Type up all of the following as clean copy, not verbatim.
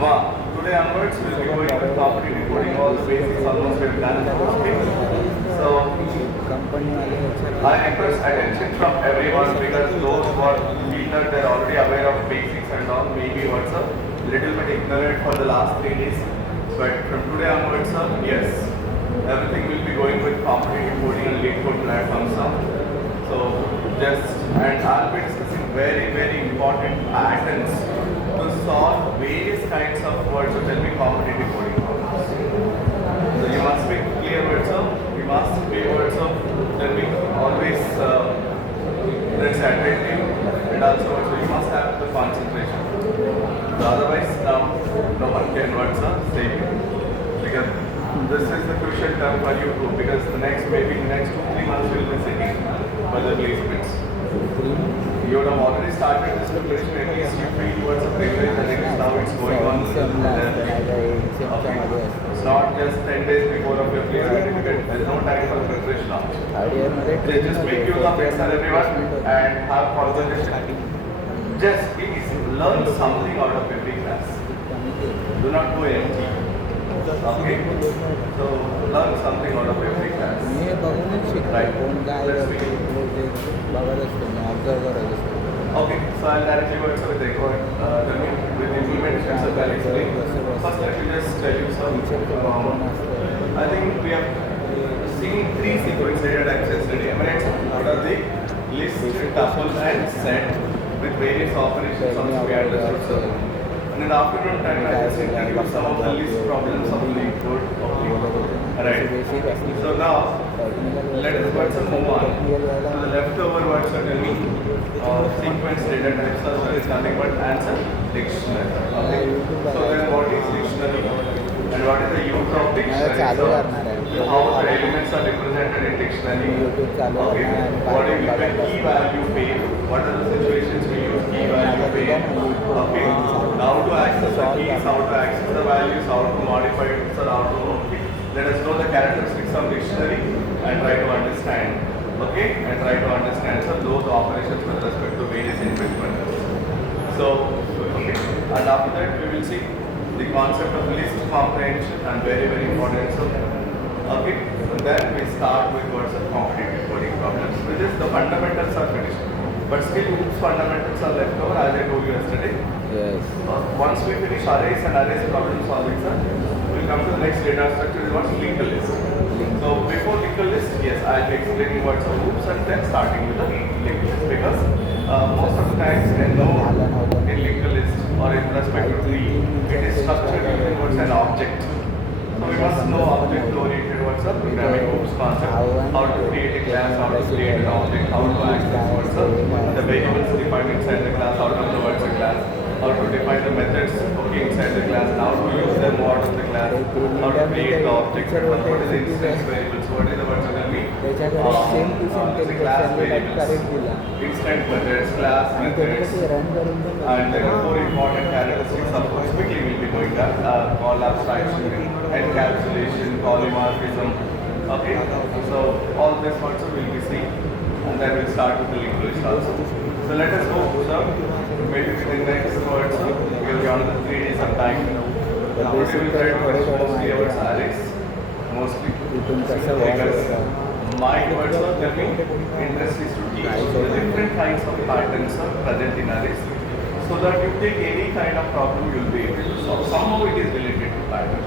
Today onwards we'll be going with competitive coding, all the basics almost we have done. Okay. So I request attention from everyone because those who are feel that they're already aware of basics and all, maybe what's a little bit ignorant for the last 3 days. But from today onwards, yes, everything will be going with competitive coding and lead code platforms now. So and I'll be discussing very important patterns to solve various kinds of words which will be competitive coding problems. So you must be clear words of, you must be words of, there will be always there's attentive and also words, you must have the concentration. So otherwise now no one can words save you. Because this is the crucial term for you too, because maybe the next 2-3 months we will be sitting for the placements. You would have already started this preparation, at least you feel towards the privilege that it is now it's going on. Okay. It's not just 10 days before of your placement, there is no time for preparation now. They just make use of it for everyone and have concentration. Just please learn something out of every class. Do not go empty. Okay? So learn something out of every class. Right? Let's begin. Okay, so I'll directly work with the record. With implementations of I'll explain. First, let me just tell you some. I think we have seen 3 sequence data types yesterday. What are the list, tuple, and set with various operations also we understood. So, and in the afternoon time, I just introduced some of the list problems of lead code. Right. So now, let us move on. So the leftover words are telling me sequence data types is nothing but answer dictionary. Okay. So then what is dictionary and what is the use of dictionary? So how the elements are represented in dictionary. Okay. What is the key value pair? What are the situations we use key value pair? Okay. How to access the keys, how to access the values, how to modify it, so how to let us know the characteristics of dictionary and try to understand. Okay, and try to understand those operations with respect to various input methods. So, okay, and after that we will see the concept of list comprehension and very important. So, okay, so then we start with what's the competitive coding problems. With this, the fundamentals are finished, but still oops fundamentals are left over as I told you yesterday. Yes. Once we finish arrays and arrays problem solving, sir, we'll come to the next data structure is what's linked list. So before linked list, yes, I'll be explaining what's a oops and then starting with the linked list because most of the times in linked list or in respect to tree, it is structured using what's an object. So we must know object oriented what's a programming oops concept, how to create a class, how to create an object, how to access what's the variables defined inside the class, out of the what's a class. How to define the methods inside the class, how to use them out of the class, how to create the objects, what is the instance variables, what is the vertical mean, the class variables, instant methods, class methods, and there are 4 important characteristics of course quickly we'll be going that, call abstraction, encapsulation, polymorphism, okay, so all this also we'll be seeing and then we'll start with the linked list also. So let us go, sir. Maybe within the next words, because we are on the 3 days of time. Now, we will try to mostly our arrays, mostly because my words are telling interest is to teach the different kinds of patterns are present in arrays, so that you take any kind of problem you will be able to solve. Somehow it is related to pattern.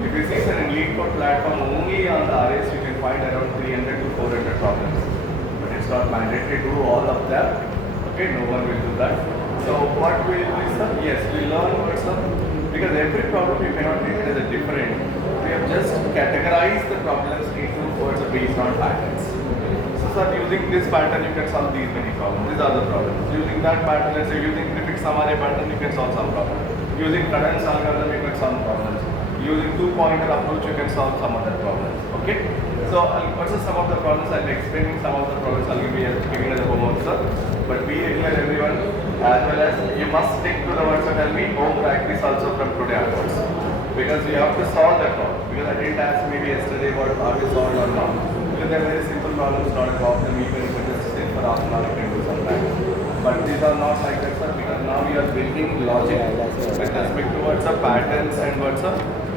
If you see sir, in lead code platform only on the arrays you can find around 300 to 400 problems, but it's not mandatory to do all of them. Okay, no one will do that. So what will we sir? Yes, we learn what's up because every problem you cannot treat it as a different. We have just categorized the problems into words based on patterns. So sir, using this pattern you can solve these many problems. These are the problems. Using that pattern, let's say using prefix summary pattern, you can solve some problem. Using cadence algorithm, you can solve problems. Using 2-pointer approach, you can solve some other problems. Okay. So what's some of the problems? I'll be explaining some of the problems. I'll give you as a homework, sir. But be regular, everyone, as well as you must stick to the words that tell me home practice also from today onwards. Because we have to solve that problem. Because I didn't ask maybe yesterday what are we solved or not. Because they're very simple problems, not a problem. Even if you just sit for half an hour, you can do sometimes. But these are not like that, sir, because now we are building logic with respect to what's up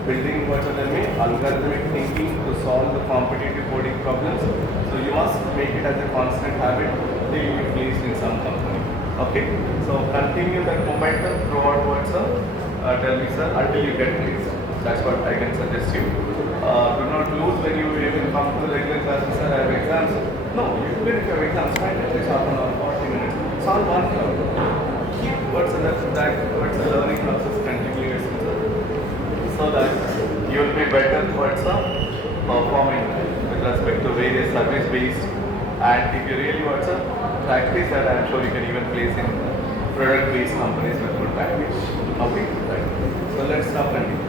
building what's tell me algorithmic thinking to solve the competitive coding problems. So you must make it as a constant habit till you placed in some company. Okay, so continue that momentum throughout what's tell me sir until you get placed. That's what I can suggest you. Do not lose when you even come to the regular classes, sir. I have exams. No, even if you have exams, fine, at least half an hour, 40 minutes. Solve one problem. Keep what's the learning process continuous, so that you will be better towards performing with respect to various service based, and if you really want to practice that, I am sure you can even place in product based companies with good package. Okay, right. So let's start continue.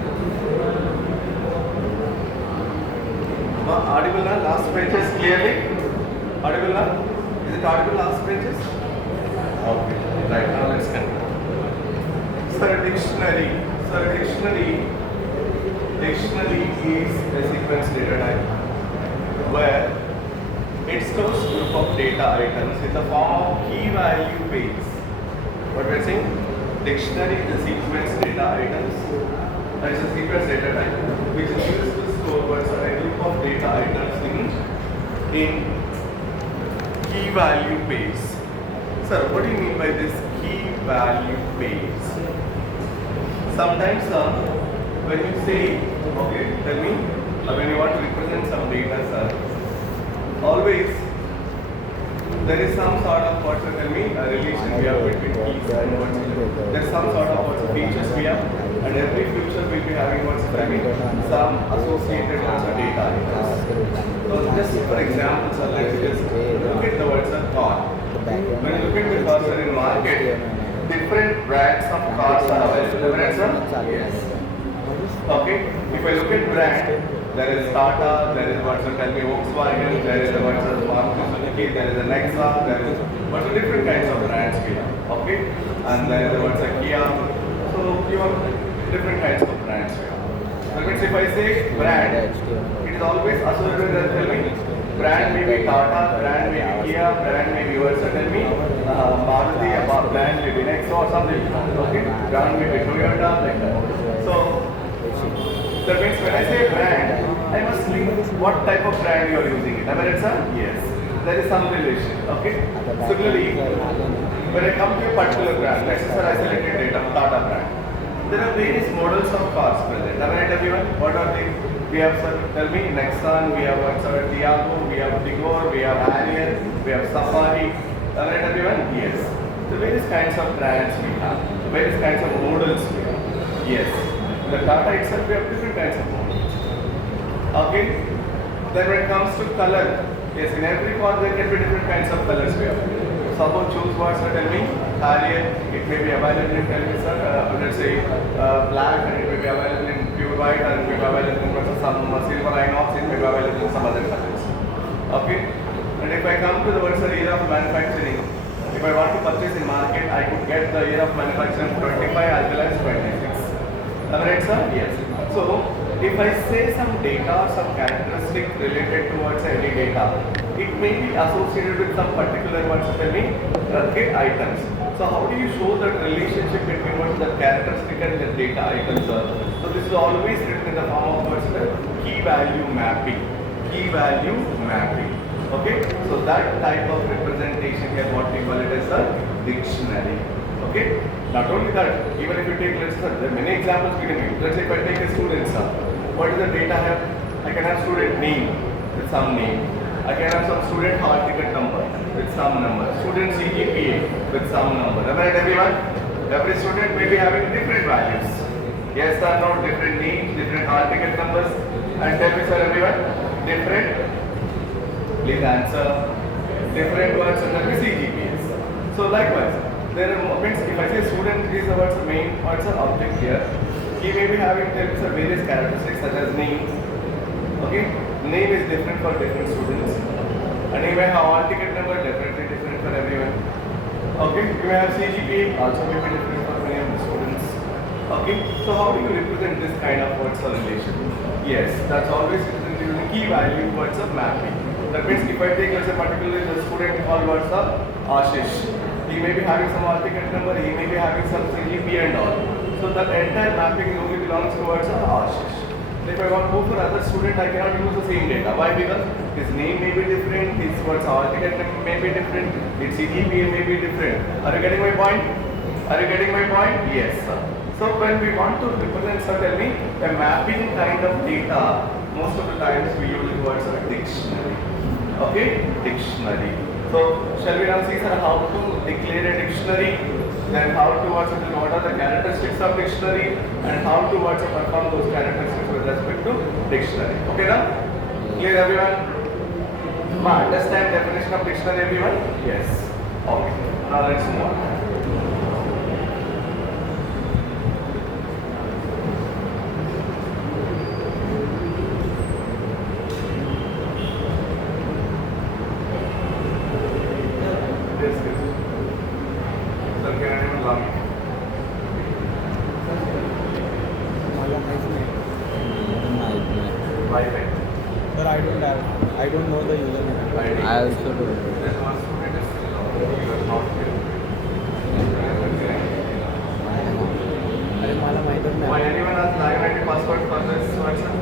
Audible now? Last pages clearly? Audible now? Is it audible last pages? Okay, right, now let's continue. Sir, dictionary. Dictionary is a sequence data type where it stores group of data items in the form of key value base. What we are saying? Dictionary is a sequence data items. That is a sequence data type which is used to store a group of data items in key value base. Sir, what do you mean by this key value base? Sometimes when you say, okay, tell me, when you want to represent some data, sir, always there is some sort of tell me a relation we have between keys and there is some sort of features we have, and every feature will be having tell me some associated data. So just for example, sir, let's just look at the words car. When you look at the cars in market, different brands of cars are available. Yes. Okay. If I look at brand, there is Tata, there is tell me Volkswagen, there is Maruti Suzuki, there is a Nexa, there is different kinds of brands we have. Okay. And there is Kia. So you have different kinds of brands we have. That means if I say brand, it is always associated with tell me brand may be Tata, brand may be Kia, brand may be tell me Maruti, brand may be Nexa or something. Okay. Brand may be Toyota, like that. So that means when I say brand, I must link what type of brand you are using it. Am I right, sir? Yes. There is some relation. Okay. Similarly, when I come to a particular brand, let's say sir, I selected data Tata brand. There are various models of cars present. Am I right, everyone? What are they? We have, sir, tell me, Nexon, we have Tiago, we have Tigor, we have Harrier, we have Safari. Am I right, everyone? Yes. The various kinds of brands we have, various kinds of models we have. Yes. The Tata itself, we have different kinds of models. Okay. Then when it comes to color, yes, in every car there can be different kinds of colors we have. Suppose choose what, sir, tell me, Harrier, it may be available in, tell me, sir, let's say black, and it may be available in pure white, and it may be available in some silver inox, it may be available in some other colors. Okay. And if I come to the word, sir, year of manufacturing, if I want to purchase in market, I could get the year of manufacturing 25 as well as 26. Am I right, sir? Yes. So, if I say some data, some characteristic related towards any data, it may be associated with some particular tell me, kit items. So, how do you show that relationship between what the characteristic and the data items are? So, this is always written in the form of the key value mapping. Key value mapping. Okay? So, that type of representation here, what we call it as a dictionary. Okay? Not only that, even if you take, let's say, there are many examples we can give. Let's say if I take a student, what does the data have? I can have student name with some name. I can have some student hall ticket number with some number. Student CGPA with some number. Am I right, everyone? Every student may be having different values. Yes or no? Different names, different hall ticket numbers. And tell me, sir, everyone? Different? Please answer. Different words and then CGPAs. So likewise, there are moments, if I say student is the main object here, he may be having various characteristics such as name. Okay, name is different for different students, and you may have all ticket number definitely different for everyone. Okay, you may have CGPA also may be different for many of the students. Okay, so how do you represent this kind of relation? Yes, that's always represented using key value mapping. That means if I take particularly the student called Ashish. He may be having some all ticket number, he may be having some CGP and all. So that entire mapping only belongs towards Ashish. If I want to go for other student, I cannot use the same data. Why? Because his name may be different, his what's architect may be different, its CGPA may be different. Are you getting my point? Are you getting my point? Yes, sir. So when we want to represent, sir, tell me, a mapping kind of data, most of the times we use words like dictionary. Okay? Dictionary. So shall we now see, sir, how to declare a dictionary? Then how to what are the characteristics of dictionary and how to perform those characteristics with respect to dictionary. Okay now? Clear everyone? Understand definition of dictionary everyone? Yes. Okay. Now let's move on. I don't know the username. I also don't know. Why anyone has live ID password for this person?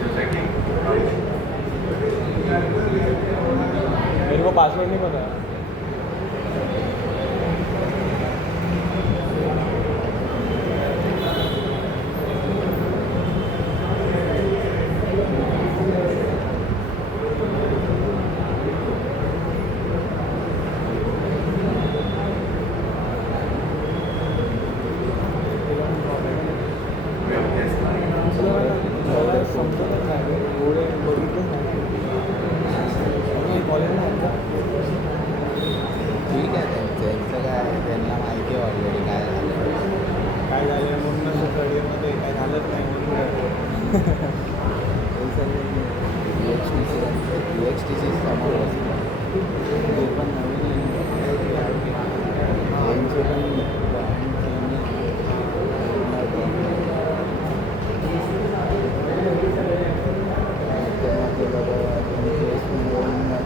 You checking? मेरे को password नहीं पता। ठीक आहे त्यांचं काय त्यांना माहिती आहे ऑलरेडी काय झालं काय झालं म्हणून करिअरमध्ये काय झालंच नाही UX-TC समोर असतं ते पण नवीन त्यांचे पण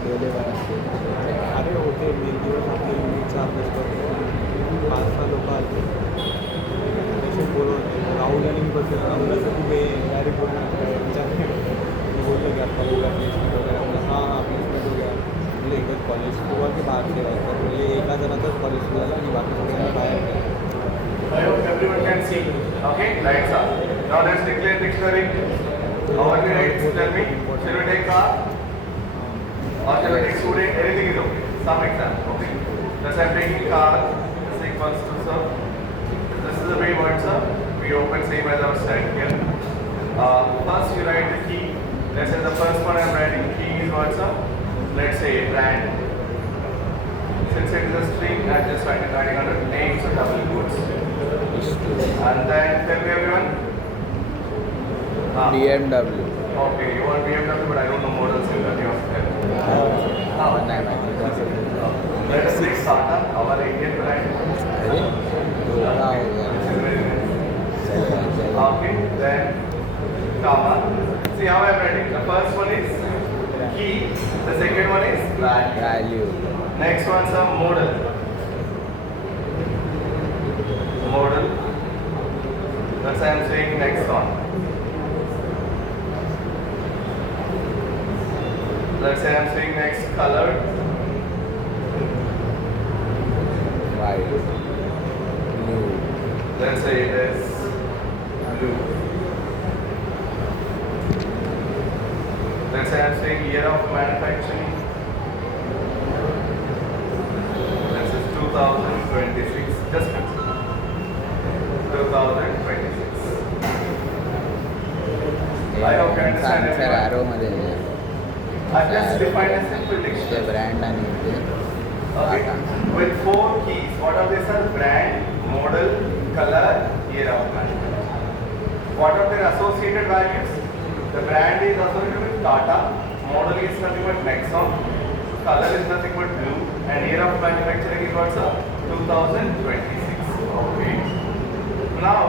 गेले पण असते अरे होते एक दिवस आपले युनिटचा अभ्यास करतो 5-6 लोक आले तसे बोलवते राहुल आणि बसलं राहुलाचं खूप हे डायरेक्ट बोललो की आपका होगा प्लेसमेंट वगैरे आपलं हां प्लेसमेंट हो गया म्हणजे एकच कॉलेज किंवा की बाहेर ठेवायचं म्हणजे एका जणाचाच कॉलेज झालं आणि बाकी सगळ्यांना बाहेर ठेवायचं. I hope everyone can see. Okay, lights are. Now let's declare dictionary. How are the rights? Tell me. Shall we take car? Or shall we take student? Anything is okay. Some example. Okay. Thus I'm taking car. This equals to sir. This is the way word sir. We open same as our side here. First you write the key. Let's say the first one I'm writing key is what sir? Let's say brand. Since it is a string, I'm just writing under names or double quotes. And then tell me everyone. BMW. Okay, you want BMW, but I don't know models in that. You let us take Tata, our Indian brand. Okay, then comma. See how I'm writing. The first one is key. The second one is Value. Next one's a model. Model. That's I'm saying next one. Let's say I'm saying next color. White. Blue. Let's say it is blue. Let's say I'm saying year of manufacturing. This is 2026. Just 2026. I hope you understand it. Answer arrow मध्ये I've just defined a simple ते dictionary. Brand आणि ते Okay. With 4 keys. What are these? Are brand, model, color, year of manufacturing. What are their associated values? The brand is associated with Tata. Model is nothing but Nexon. Color is nothing but blue. And year of manufacturing is what's up? 2026. Okay. Now,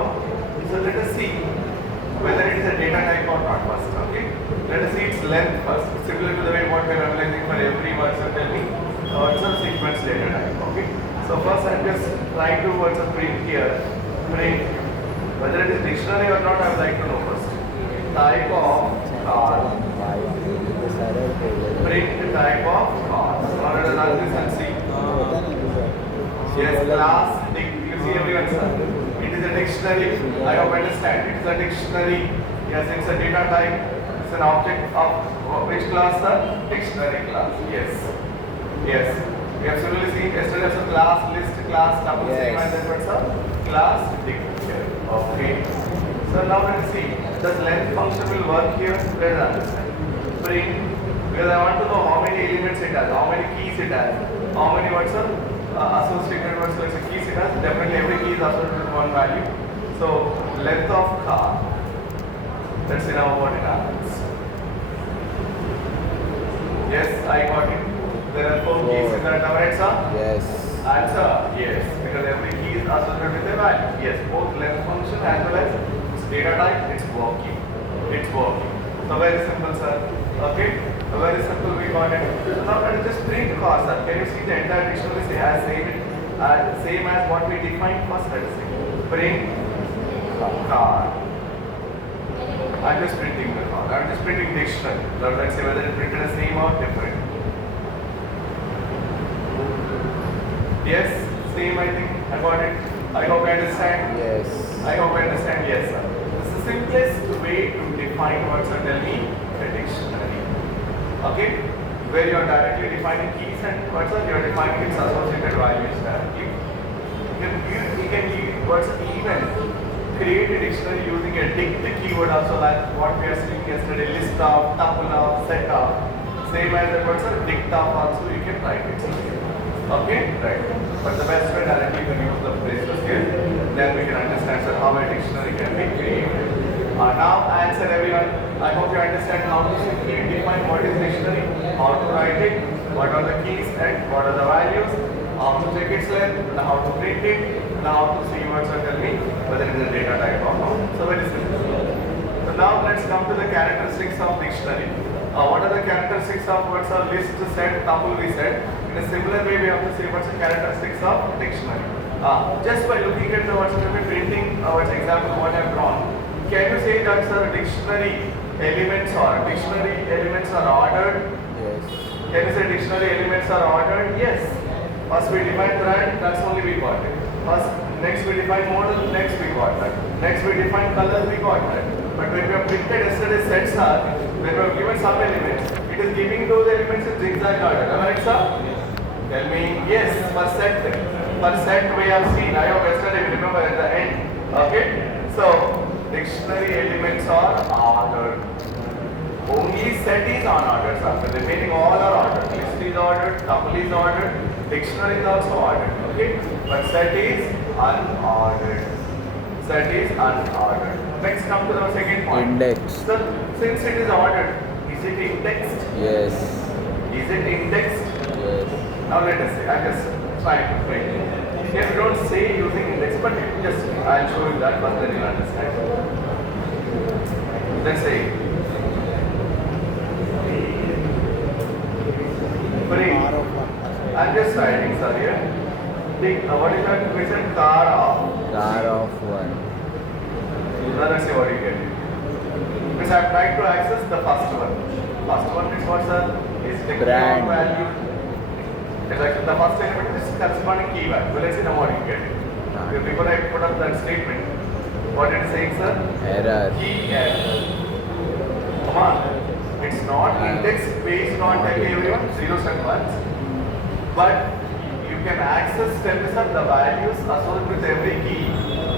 so let us see whether it is a data type or not first. Okay. Let us see its length first. Similar to the way what we are analyzing for every word. So tell me what's a sequence data type. Okay. So first I'm just trying to print here. Print Whether it is dictionary or not, I would like to know first. Type of car. Print type of car. Now let us analyze and see. Yes, class. You see everyone, sir. It is a dictionary. I hope you understand. It is a dictionary. Yes, it's a data type. It's an object of which class, sir? Dictionary class. Yes. Yes. We have similarly seen yesterday as a class, list, class, double same as that word, sir. Class, dictionary. Okay. So now let us see. Does length function will work here? Let us understand. Print. Because I want to know how many elements it has, how many keys it has, how many words are associated words, so it's a keys it has. Definitely every key is associated with one value. So length of car. Let's see now what it happens. Yes, I got it. There are 4 keys in that answer. Yes. Answer, yes. Because every key is associated with a value. Yes, both length function as well as its data type, it's working. It's working. So very simple, sir. Okay? So very simple, we got it. So now let us just print car, sir. Can you see the entire dictionary has same as what we defined first? Let us see. Print car. I'm just printing the car. I'm just printing dictionary. So let's see whether it printed the same or different. Yes, same I think. I got it. I hope you understand. Yes. I hope you understand. Yes, sir. This is the simplest way to define words or tell me the dictionary. Okay? Where you are directly defining keys and words or you are defining its associated values directly. You can use words even create a dictionary using a dict keyword also, like what we are seeing yesterday, list of, tuple of, set of. Same as the words are dict of also you can write it. Okay? Right. But the best way directly to use the phrases here, then we can understand sir, how a dictionary can be created. Now answer everyone. I hope you understand how to simply define what is dictionary, how to write it, what are the keys and what are the values, how to check its length, and how to print it, and how to see words or tell me whether it is a data type or not. So very simple. So now let's come to the characteristics of dictionary. What are the characteristics of words or list, set, tuple we said. In a similar way we have to say what's the characteristics of dictionary. Just by looking at the words and printing our example what I have drawn, can you say that sir dictionary elements are ordered? Yes. Can you say dictionary elements are ordered? Yes. First we define brand, that's only we got it. Next we define model, next we got that. Next we define color, we got that. But when we have printed yesterday's sets are, when we have given some elements, it is giving those elements in zigzag order. Am I right, sir? Tell me, yes, per set we have seen. I hope yesterday we remember at the end. Okay? So, dictionary elements are ordered. Only set is unordered, sir. The remaining all are ordered. List is ordered, tuple is ordered, dictionary is also ordered. Okay? But set is unordered. Set is unordered. Next come to the second point. Index. So, since it is ordered, is it indexed? Yes. Is it indexed? Yes. Now let us say, I'm just trying to explain. Yes, we don't say using index, but just I'll show you that, but then you'll understand. Let's say, I'm just writing, sir, here. What is that? We said car of. Car of one. Now let's see what you get. Because I'm trying to access the first one. First one is what, sir? Is the Brand. value. It's like the first element is corresponding keyword. Well, let's see now what you get. Before I put up that statement, what it is saying, sir? Error. Key error. Come on. It's not indexed based on everyone, zeros and ones. But you can access the values associated with every key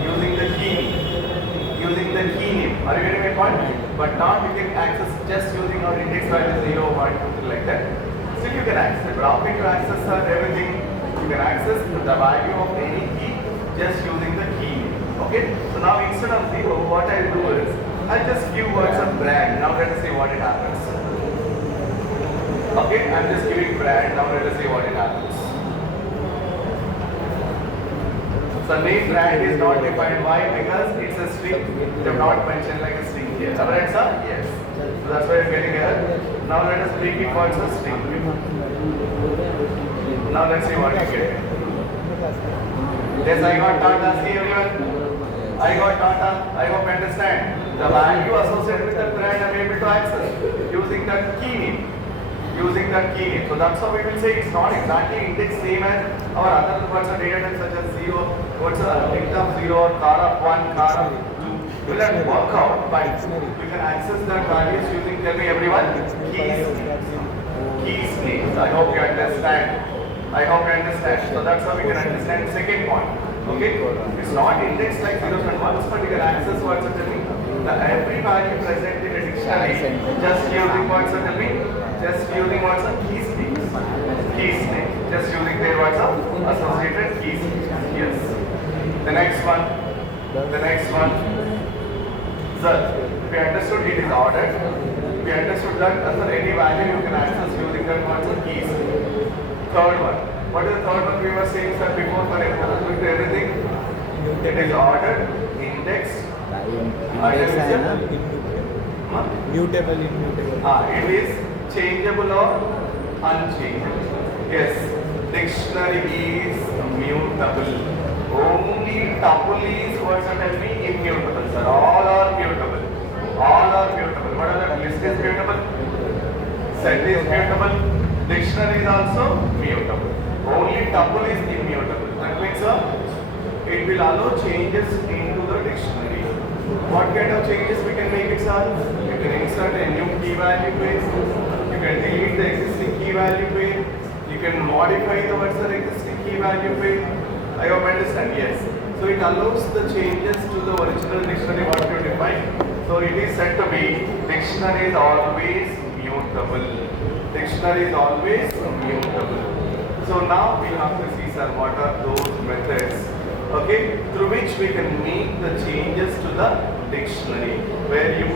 using the key name. Are you getting my point? But not you can access just using our index value 0, 1, 2, like that. Still you can access it. But how can you access everything? You can access the value of any key just using the key name. Okay? So now instead of 0, what I'll do is I'll just give words of brand. Now let us see what it happens. Okay, I'm just giving brand. Now let us see what it happens. So name brand is not defined. Why? Because it's a string. They have not mentioned like a string here. Am I right, sir? Yes. So that's why I'm getting here. Now let us make it what's a string. Now let's see what you get. Yes, I got done. See everyone? I I got data. I hope you understand. The value associated with the brand I'm able to access using that key name. Using that key name. So that's how we will say it's not exactly index same as our other words or data types such as 0, what's a int of 0, car of 1, car of 2. Will that work out? But we can access that values using, tell me everyone, keys names. I hope you understand. I hope you understand. So that's how we can understand second point. Okay? It's not indexed like zeros and ones, but you can access what's a tell me. The every value present in a dictionary just using what's a tell me. Just using what's a keys name. Keys name. Just using their what's a associated keys. Yes. The next one. The next one. Sir, we understood it is ordered. We understood that for any value you can access using that what's a keys. Third one. What is the third one we were saying, sir, before for everything? It is ordered, indexed. Index है ना mutable इनम्यूटेबल It is changeable or unchangeable. Yes, dictionary is mutable. Only tuple is what's a tell me immutable, sir. All are mutable. All are mutable. What are the list is mutable? Set is mutable. Dictionary is also mutable. Only tuple is immutable. That means, sir, it will allow changes into the dictionary. What kind of changes we can make it, sir? You can insert a new key value page. You can delete the existing key value page. You can modify the what's the existing key value page. I hope you understand. Yes. So it allows the changes to the original dictionary what you define. So it is said to be dictionary is always mutable. Dictionary is always mutable. So now we have to see, sir, what are those methods, okay, through which we can make the changes to the dictionary, where you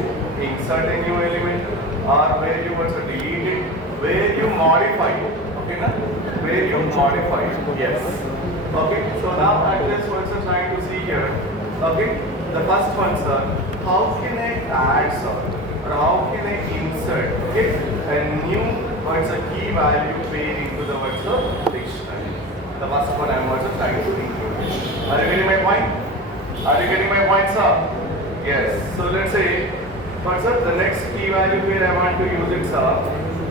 insert a new element or where you want to delete it, where you modify it, okay, na? Where you modify it, yes. Okay, so now at this what I'm trying to see here, okay, the first one, sir, how can I add, sir, or how can I insert, okay, a new what's a key value pair into the what's a dictionary. The first one I'm also trying to include. Are you getting my point? Are you getting my point, sir? Yes. So let's say, but sir, the next key value pair I want to use it, sir.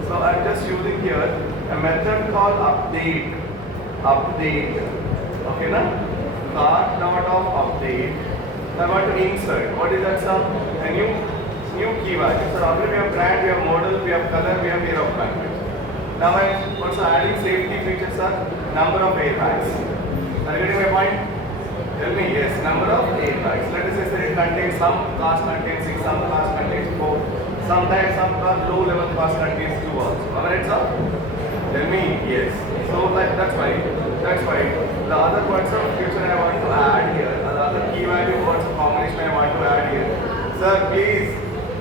So I'm just using here a method called update. Update. Okay, na? Card dot of update. I want to insert. What is that, sir? A new key value. So already we have brand, we have model, we have color, we have year of language. Now I'm also adding safety features, sir. Number of airbags. Are you getting my point? Tell me, yes, number of airbags. Let us say it contains some class contains 6, some class contains 4. Sometimes some low level class contains 2 also. Alright, sir? Tell me, yes. So that's why the other words of future I want to add here, the other key value words of combination I want to add here. Sir, please,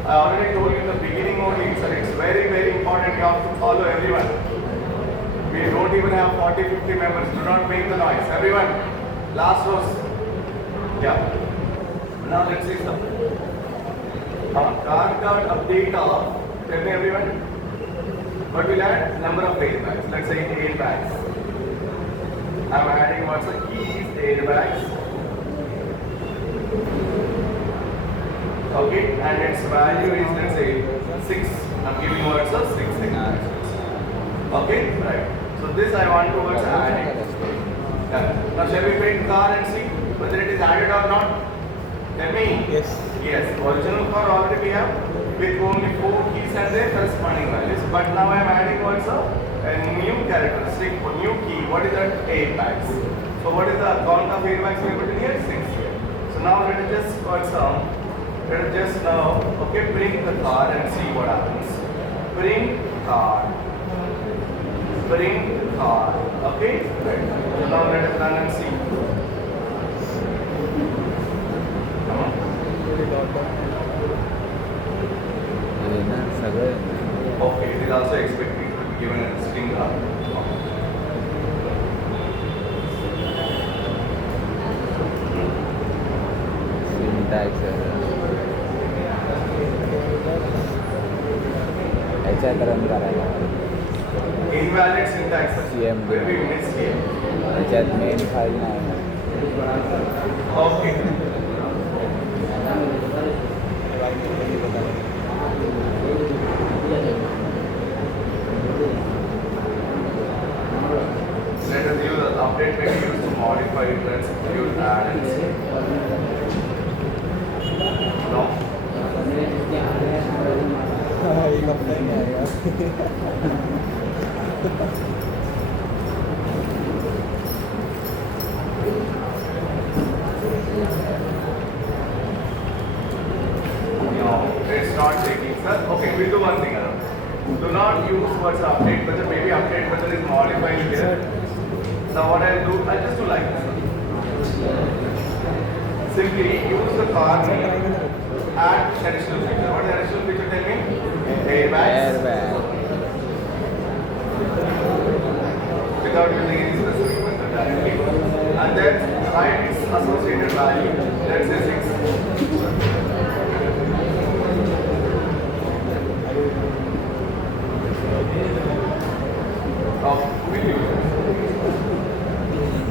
I already told you in the beginning only, sir, it's very, very important you have to follow everyone. We don't even have 40-50 members. Do not make the noise. Everyone, last rows. Yeah. Now let's see some. Card update of, tell me everyone. What will add? Number of airbags. Let's say 8 bags. I'm adding what's the keys, airbags. Okay, and its value is, let's say 6. I'm giving what's a 6 airbags. Okay, right. So this I want to what's add it. Yeah. Now shall we print car and see whether it is added or not? Tell me. Yes. Yes. Original car already we have with only 4 keys and their corresponding values. But now I am adding what's a new characteristic, new key. What is that? 8 bags. So what is the count of 8 bags we have written here? 6 here. So now let us just what's let us just now bring the car and see what happens. Bring car. Bring car. Okay? Right. So now let us run and see. Come on. Okay, it is also expected to be given a string up. Syntax ह्याच्यात run करायला Invalid syntax. CMD. Where we missed here. ह्याच्यात main file नाही Okay. नहीं बता रहे। Let us use update may be used to modify, transcript, add and save. No? एक हफ्ता ही नहीं आएगा। No, it's not taking, sir. Okay, we'll do one thing around. Do not use words update button. Maybe update button is modified here. Now what I'll do, I'll just do like this. Simply use the car name, add additional feature. What is the additional feature? Tell me. Airbags. Airbag. Without using any specific method directly. And then write its associated value. Let's say 6. Of will use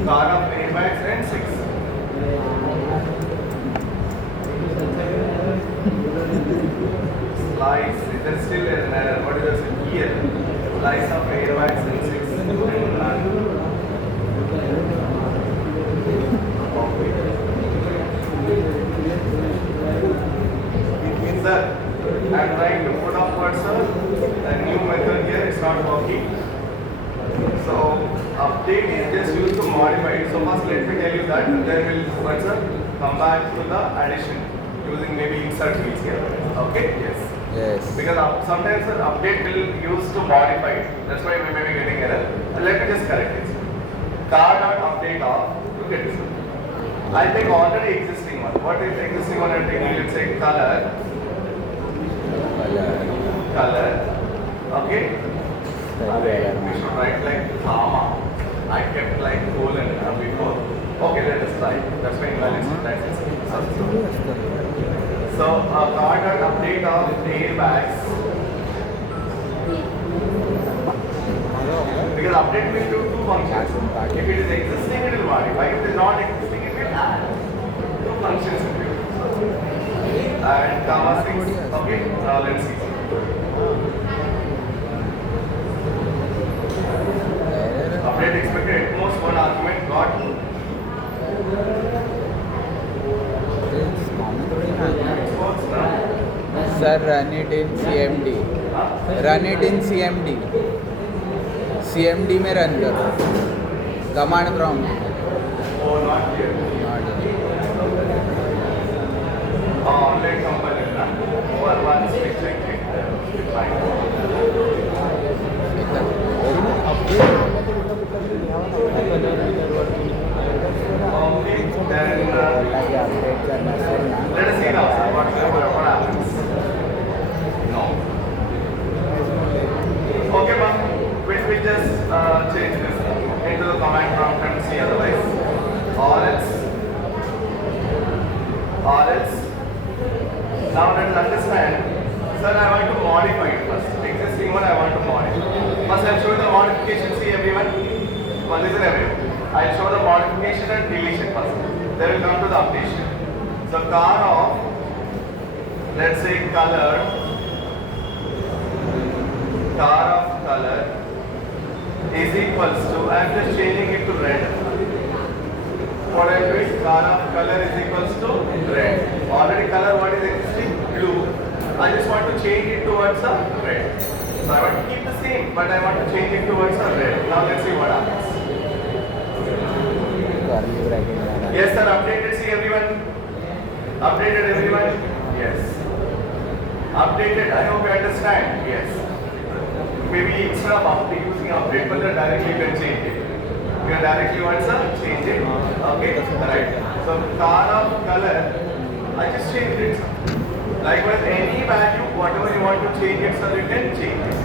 car of airbags and 6. Slice, there's still an error. What is this here? Slice of airbags and 6 and 9. Sir, I'm trying to put up word, sir. A new method here, it's not working. So update is just used to modify it. So first let me tell you that there will what's up, come back to the addition using maybe insert fields here. Okay? Yes. Yes. Because sometimes the update will use to modify it. That's why we may be getting error. Let me just correct this. Car.update off. Look at this. I'll take already existing one. What is the existing one? I'm taking, let's say color. Color. Okay? We should write like comma. I kept like colon before. Okay, let us try. That's why invalid syntax is. So car.update of airbags. Because update will do two functions. If it is existing, it will modify. If it is not existing, it will add. Two functions it will. And comma 6. Okay, now let's see. Update expected at most one argument got. Sir, run it in CMD. Run it in CMD. CMD में run करो. Command prompt. Oh, not here. Not here. Online component. Or one stick check. Fine. Okay, then let us see now sir, what happens. No. Okay, ma'am. We just change this into the command prompt and see otherwise. Or else. Now let us understand. Sir, I want to modify it first. Existing one I want to modify. First I'll show you the modification. See everyone. Well, listen everyone. I'll show the modification and deletion first. Then we'll come to the updation. So car of, let's say color is equals to, I'm just changing it to red. What I'm doing, car of color is equals to red. Already color what is existing? Blue. I just want to change it towards a red. So I want to keep the same, but I want to change it towards a red. Now let's see what happens. Yes sir, updated, see everyone? Updated everyone? Yes. Updated, I hope you understand. Yes. Maybe instead of using update button, directly you can change it. You can directly want to change it. Okay, right. So car of color, I just changed it. Likewise, any value, whatever you want to change it, sir, you can change it.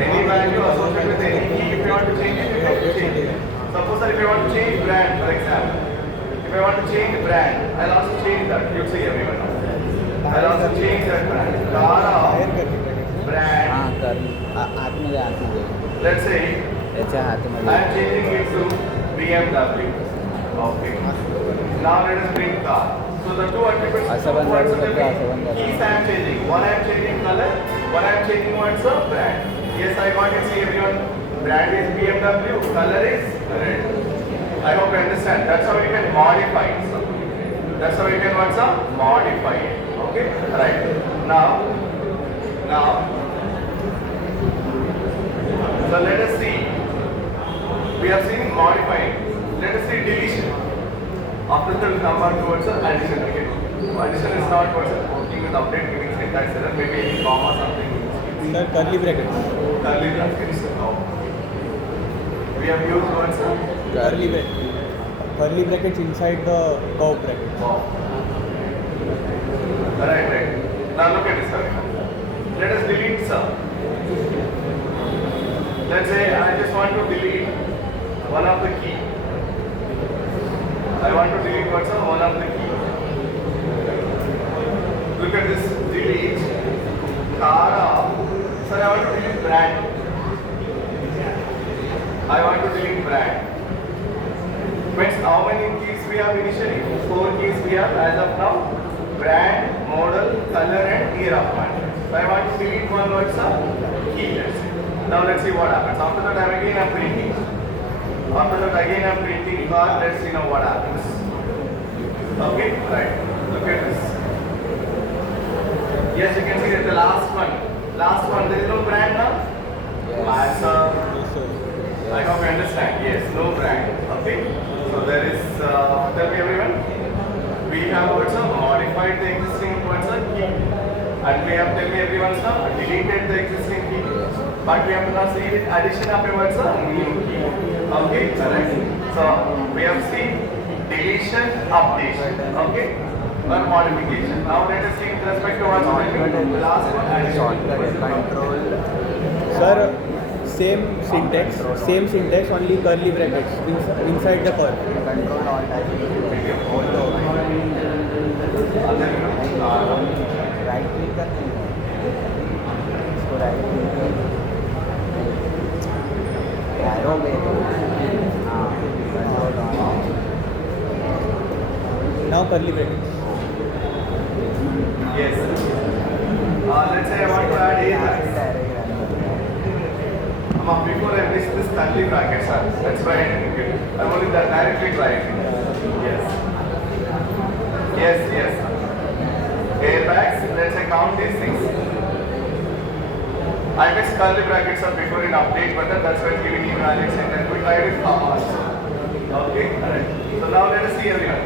Any value associated with any key, if you want to change it, you can change it. Suppose sir, if you want to change brand, for example, if I want to change brand, I'll also change that. You see everyone now. I'll also change that brand. Car of brand. Let's say I'm changing it to BMW. Okay. Now let us bring car. So So the two attributes, असं पण words करू will शकतो, असं पण be करू keys I am changing. One I am changing color, one I am changing what's the brand. Yes, I want to see everyone. Brand is BMW, color is red. I hope you understand. That's how you can modify it. That's how you can what's up? Modify it. Okay? Right. Now, so let us see. We have seen modifying. Let us see deletion. After that, we'll come on towards addition again. Addition is not what's working with update, giving syntax error, maybe any comma something. Sir, curly brackets. Curly brackets. We have used what's Curly brackets. Curly brackets inside the curve bracket. wow. Right. Now look at this. Let us delete some. Let's say I just want to delete one of the key. I want to delete what's one of the key. Look at this. Delete Tara. Sir, I want to delete brand. I want to delete brand. Means how many keys we have initially? 4 keys we have as of now. Brand, model, color and year of month. So I want to delete one what's key. Let's see. Now let's see what happens. After that I'm printing. After that again I'm printing car. Let's see now what happens. Okay, right. Look at this. Yes, you can see that the last one. There is no brand now. Yes. Answer. Yes, sir. I hope you understand. Yes, no brand. Okay. So there is. Tell me everyone. We have also modified the existing key, and we have tell me everyone deleted the existing key. But we have to now see it addition of a new key. Okay, correct. So we have seen deletion, updation. Okay, or modification. Now let us see with respect to what's the last one addition. Control. Sir, same syntax, only curly brackets inside the curve. Control all type. Right click करते हैं इसको right click arrow में हाँ control on Now curly brackets. Yes. Let's say I want to add a. Before I list this curly brackets, that's why I'm only directly trying. Yes. Airbags, let's say count these things. I missed curly brackets up before in update button, that's why it's giving you values and then we tried it fast. Okay, alright. So now let us see everyone.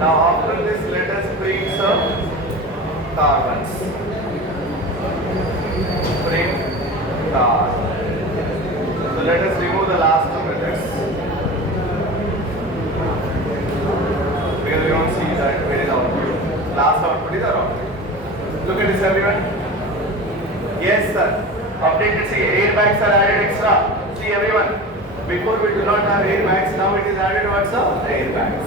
Now after this, let us print some carbons. Print car. So let us remove the last two methods. Because we don't see that where is output. Last output is our output. Look at this everyone. Yes sir. Updated, see airbags are added extra. See everyone. Before we do not have airbags, now it is added what's up? Airbags.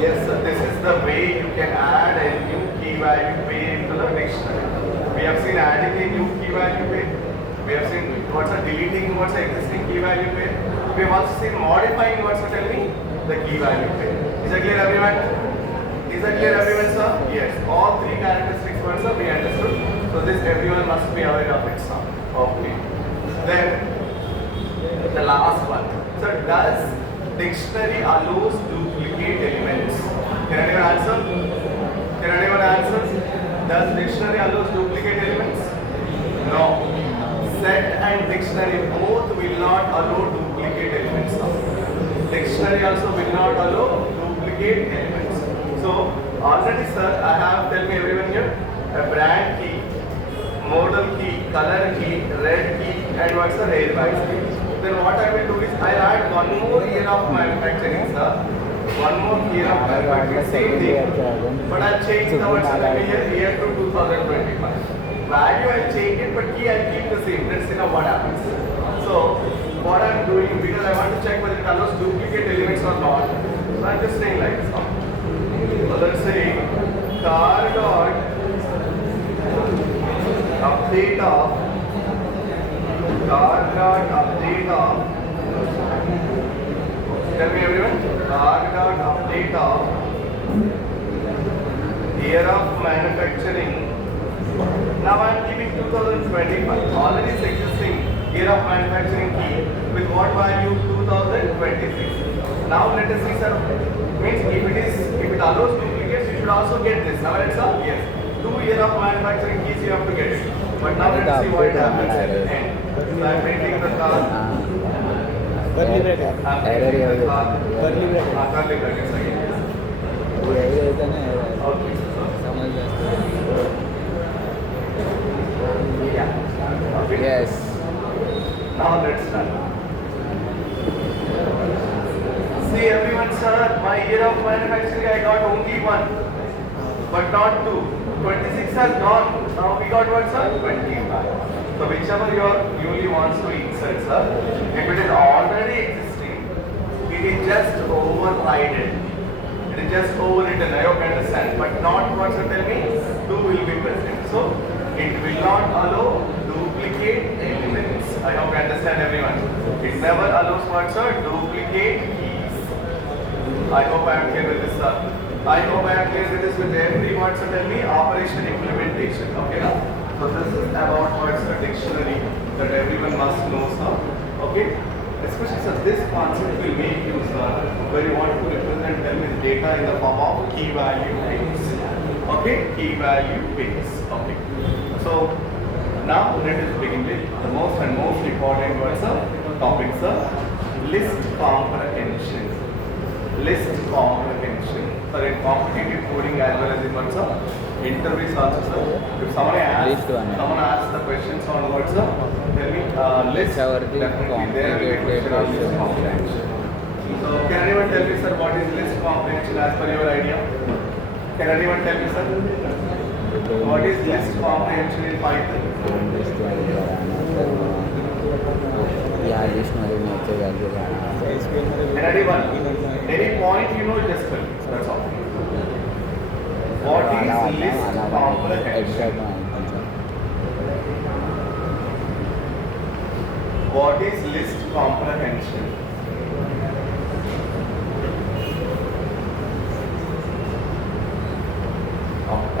Yes sir. This is the way you can add a new key value pair into the dictionary. We have seen adding a new key value pair. We have seen what's deleting what's existing key value pair. We have also seen modifying what's tell me the key value pair. Is that clear everyone? Is that clear everyone sir? Yes. All three characteristics words are we understood. So this everyone must be aware of it sir. Okay. Then the last one. So does dictionary allows duplicate elements? Can anyone answer? Does dictionary allows duplicate elements? No. Set and dictionary both will not allow duplicate elements. Dictionary also will not allow duplicate elements. So already sir, I have tell me everyone here a brand key, model key, color key, red key, and what's the airbags key. Then what I will do is I'll add one more year of manufacturing sir. One more year of manufacturing, same thing. But I'll change the what's the year to 2025. Value I'll change it, but key I'll keep the same. Let's see now what happens. So what I'm doing, because I want to check whether it allows duplicate elements or not. So I'm just saying like this. So let's say car dot update of tell me everyone, car dot update of year of manufacturing. Now I am giving 2025. Already is existing year of manufacturing key with what value 2026. Now let us see, sir. Means if it allows duplicates, you should also get this. Now let's say yes. 2 year of manufacturing keys you have to get it. But now let's see what happens at the end. So I am printing the card. curly bracket. Error ही हो गया curly bracket. Curly brackets again. यही रहता ना error. Okay. समझ जाते Yeah. Okay. Yes. Now let's start. See everyone, sir, my year of manufacturing I got only 1, but not 2. 26 has gone. Now we got what, sir? 21. So whichever your newly wants to insert, sir, if it is already existing, it is just overridden. It is just overwritten. I hope you understand. But not what, sir, tell me? 2 will be present. So it will not allow duplicate elements. I hope you understand, everyone. It never allows what, sir? Duplicate keys. I hope I am clear with this, sir. I hope I am clear with this with every word, so tell me operation implementation. Okay, now? So this is about what's a dictionary that everyone must know, sir. Okay? Especially, sir, this concept will make you, sir, where you want to represent them with data in the form of key value pairs. Okay? Key value pairs. Okay. So now let us begin with the most and most important words, sir. Topic, sir. List comprehension. List comprehension. Sir, in competitive coding as well as in what's up, interviews also, sir. If someone asks the questions on what's up, tell me list. Definitely there will be a question on list comprehension. So can anyone tell me, sir, what is list comprehension as per your idea? Can anyone tell me, sir? What is list comprehension in Python? या list मध्ये न्यायचं value And anyone? Any point you know, just tell me. That's all. What is list comprehension? What is list comprehension?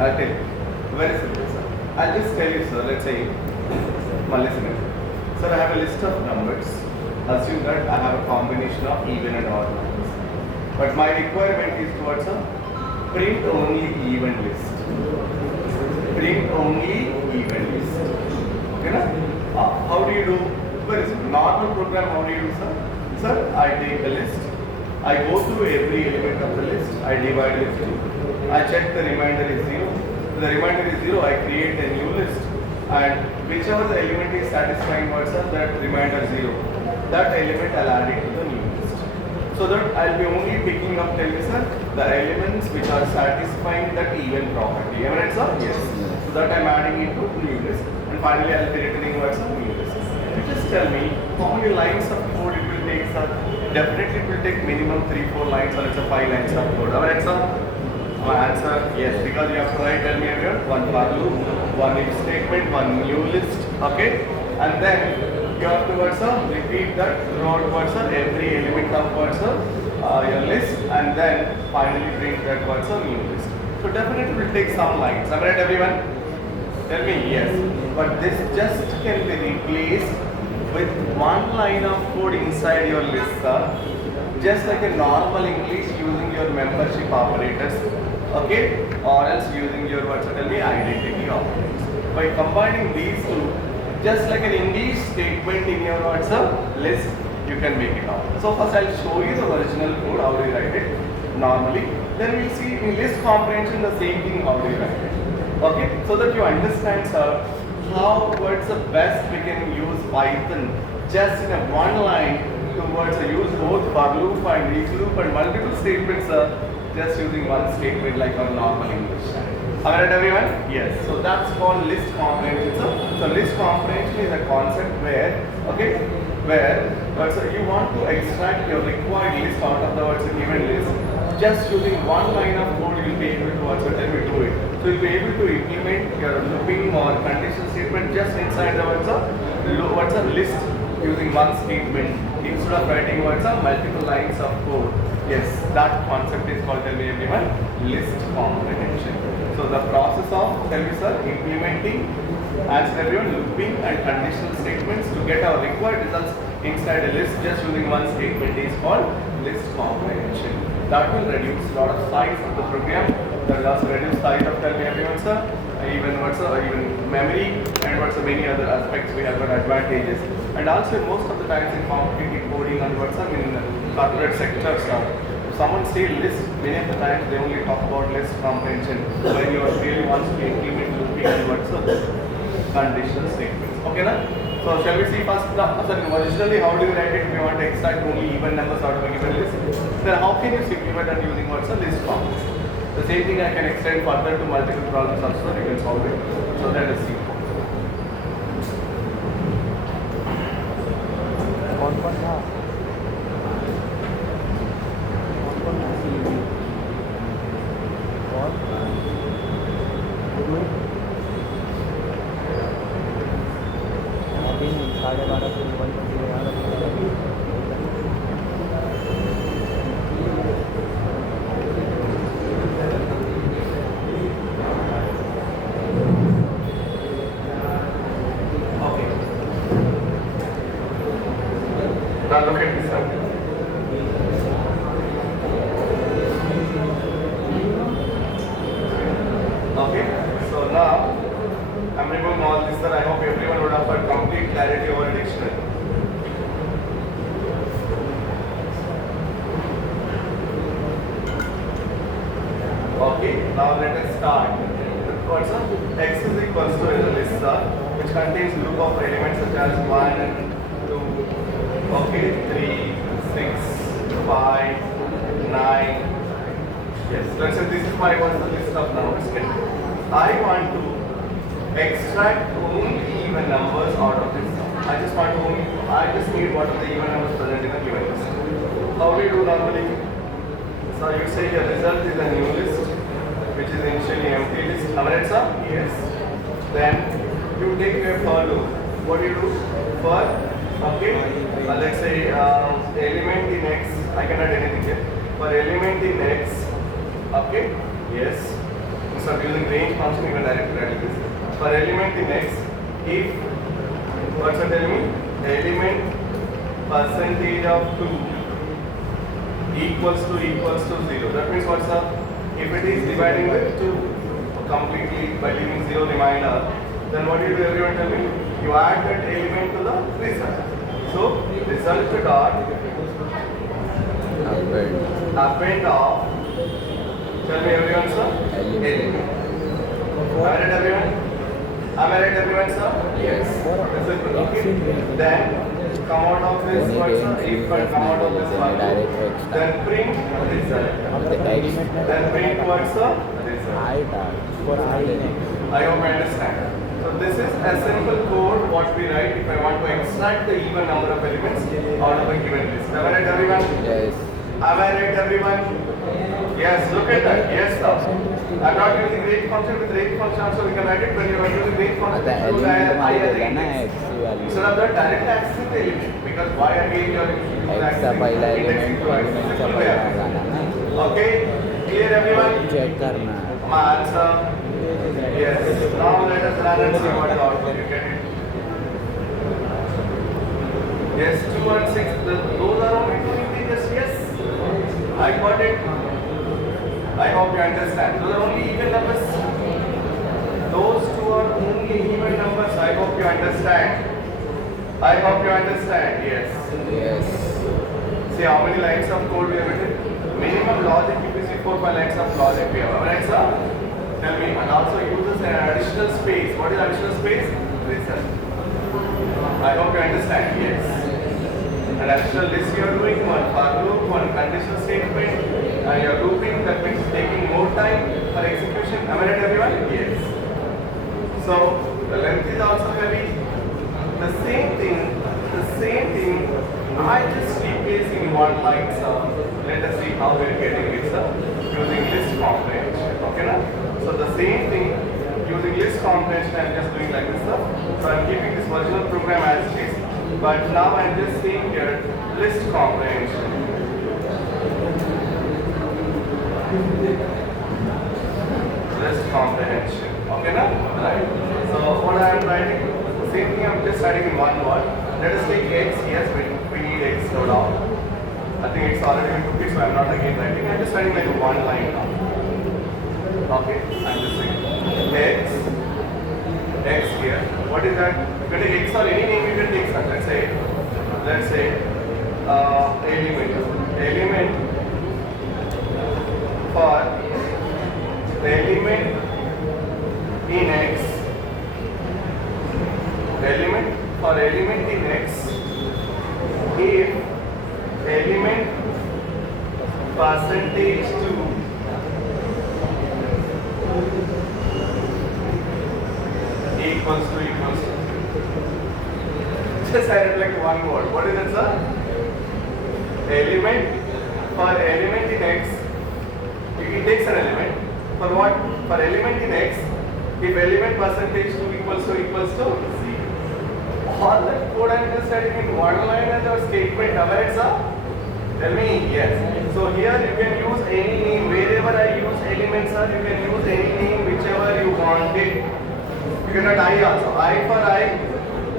I'll tell you. Very simple, sir. I'll just tell you, sir. Let's say, listen. Sir, I have a list of numbers. Assume that I have a combination of even and odd numbers. But my requirement is towards a print only even list. Print only even list. Okay, na? How do you do? Very simple. Normal program, how do you do, sir? Sir, I take a list. I go through every element of the list. I divide it into. I check the remainder is 0. If the remainder is 0, I create a new list. And whichever the element is satisfying what's up, that remainder 0, that element I'll add it to the new list. So that I'll be only picking up, tell me, sir, the elements which are satisfying that even property. Am I right, sir? Yes. So that I'm adding it to new list. And finally I'll be returning what's up, new list. You just tell me how many lines of code it will take, sir. Definitely it will take minimum 3-4 lines or it's a 5 lines of code. Am I right, sir? My answer, yes, because you have to write, tell me everyone, one for loop, one if statement, one new list, okay? And then you have to repeat that throughout every element of your list, and then finally print that new list. So definitely will take some lines. Am I right, everyone? Tell me yes. But this just can be replaced with one line of code inside your list, sir. Just like a normal English using your membership operators, okay, or else using your identity operators. By combining these two, just like an English statement in your list, you can make it out. So first I'll show you the original code, how do you write it normally. Then we'll see in list comprehension the same thing, how do you write it. Okay, so that you understand, sir, how what's the best we can use Python just in a one line towards use both for loop and each loop and multiple statements, just using one statement like our normal English. Am I right, everyone? Yes. So that's called list comprehension. So list comprehension is a concept where, okay, where you want to extract your required list out of the given list. Just using one line of code, you'll be able to do it. So you'll be able to implement your looping or condition statement just inside the list using one statement instead of writing multiple lines of code. Yes, that concept is called, tell me everyone, list comprehension. So the process of, tell me sir, implementing as everyone looping and conditional statements to get our required results inside a list just using one statement is called list comprehension. That will reduce a lot of size of the program. That will also reduce size of, tell me everyone sir, even memory and many other aspects we have got advantages. And also most of the times in competitive coding and in corporate sectors, someone say list, many of the times they only talk about list comprehension when you really want to implement looping and conditional statements. Okay na? So shall we see first, originally how do you write it if you want to extract only even numbers out of a given list? Then how can you simplify that using list forms? The same thing I can extend further to multiple problems also, you can solve it. So that is simple. कौन-कौन था? कौन-कौन था? और अभी 12:30 से 1:20 Now look at this one. Okay, so now I'm removing all this, sir. I hope everyone would have a complete clarity over dictionary. Okay, now let us start. What's up? X is equals to a list, sir, which contains group of elements such as 1 and 2. Okay, 3, 6, 5, 9. Yes, let's say this is my list of numbers. I want to extract only even numbers out of this. I just need what are the even numbers present in the given list. How do you do normally? So you say your result is a new list, which is initially empty list. Am I right, sir? Yes. Then you take a for loop. What do you do? For okay, let's say element in X, I cannot anything here. For element in X, okay, yes. Instead of using range function, you can directly write this. For element in X, if, what's it telling me? Element percentage of 2 equals to 0. That means what's up? If it is dividing with 2 completely by leaving 0 remainder, then what do you do, everyone tell me? You add that element to the result. So, result dot append of, tell me everyone sir? Element. Am I right everyone? Am I right everyone sir? Yes. Okay. Then come out of this what's up? If I come out of this one, then print result. Then print what's up? Result. I hope I understand. So this is a simple code what we write if I want to extract the even number of elements out of a given list. Am I right everyone? Yes. Am I right everyone? Yes, look at that. Yes sir. I'm not using range function. With range function also we can write it when you are using range function. Instead of that directly accessing the element. Because why again you are accessing indexing to access. Okay? Clear everyone? Check करना है. My answer. Yes. Now let us run and see what the output you get it. Yes, 2 and 6. Those are only two integers. Yes. I got it. I hope you understand. Those are only even numbers. Those two are only even numbers. I hope you understand. I hope you understand. Yes. Yes. See how many lines of code we have written? Minimum logic if you see 4-5 lines of logic we have. Alright sir? Tell me. And also uses an additional space. What is additional space? Result. I hope you understand. Yes. An additional list you are doing, one for loop, one conditional statement, and you are looping, that means taking more time for execution. Am I right everyone? Yes. So the length is also heavy. The same thing, I just replace in one line, sir. Let us see how we are getting it, sir, using list comprehension. Okay, na? So the same thing, using list comprehension, I am just doing like this, sir. So I am keeping this original program as it is, but now I am just saying here, list comprehension. List comprehension. Okay, now? Right. So what I am writing, same thing I'm just writing in one word. Let us take x. Yes, we need x, no doubt. I think it's already been took it, so I'm not again writing. I'm just writing like one line now. Okay, I'm just saying x here. What is that? You can take x or any name you can take. Let's say element for the element in x. Element for element in x. If element percentage to equals to just add it like one word. What is it, sir? Element for element in x. It takes an element for what? For element in x. If element percentage to equals to 0. All that code I'm just writing in one line as a statement. Correct, sir? Tell me yes. So here you can use any name. Wherever I use elements, sir, you can use any name whichever you want it. You can write I also. I for I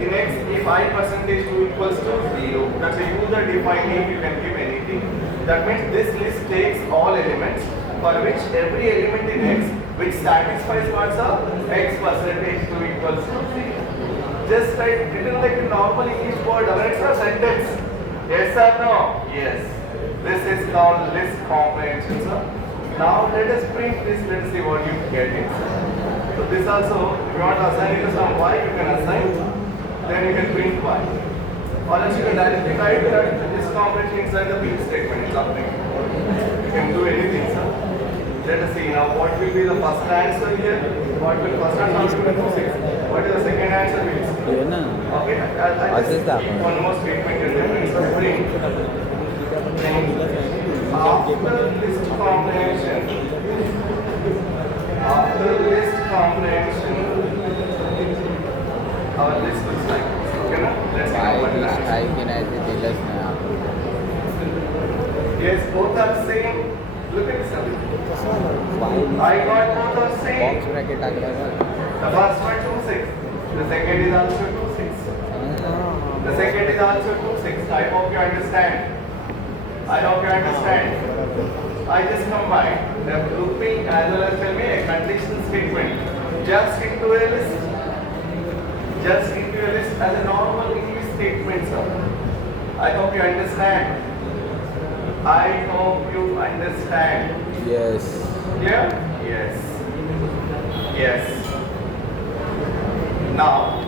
in x if I percentage to equals to 0. That's a user defined name, you can give anything. That means this list takes all elements for which every element in x which satisfies what's up x percentage to equals to 0. Just write written like a normal English word, it's a sentence. Yes or no? Yes. This is called list comprehension, sir. Now let us print this, let's see what you get it. So this also, if you want to assign it to some y, you can assign, then you can print y. Or else you can directly write this comprehension inside the print statement, it's up to you. You can do anything, sir. Let us see now what will be the first answer here. What will first answer be 6? What is the second answer will see? Okay, I'll just keep one more statement in there. It's a print. After list comprehension, our list looks like this. Okay, na? Let's see what it is. Yes, both are same. Look at this. I got both are same. The first one 2 6. The second is also 2 6. The second is also 2 6. I hope you understand. I just combined the grouping as well as tell me a conditional statement just into a list as a normal English statement, sir. I hope you understand. Yes. Clear? Yes. Now,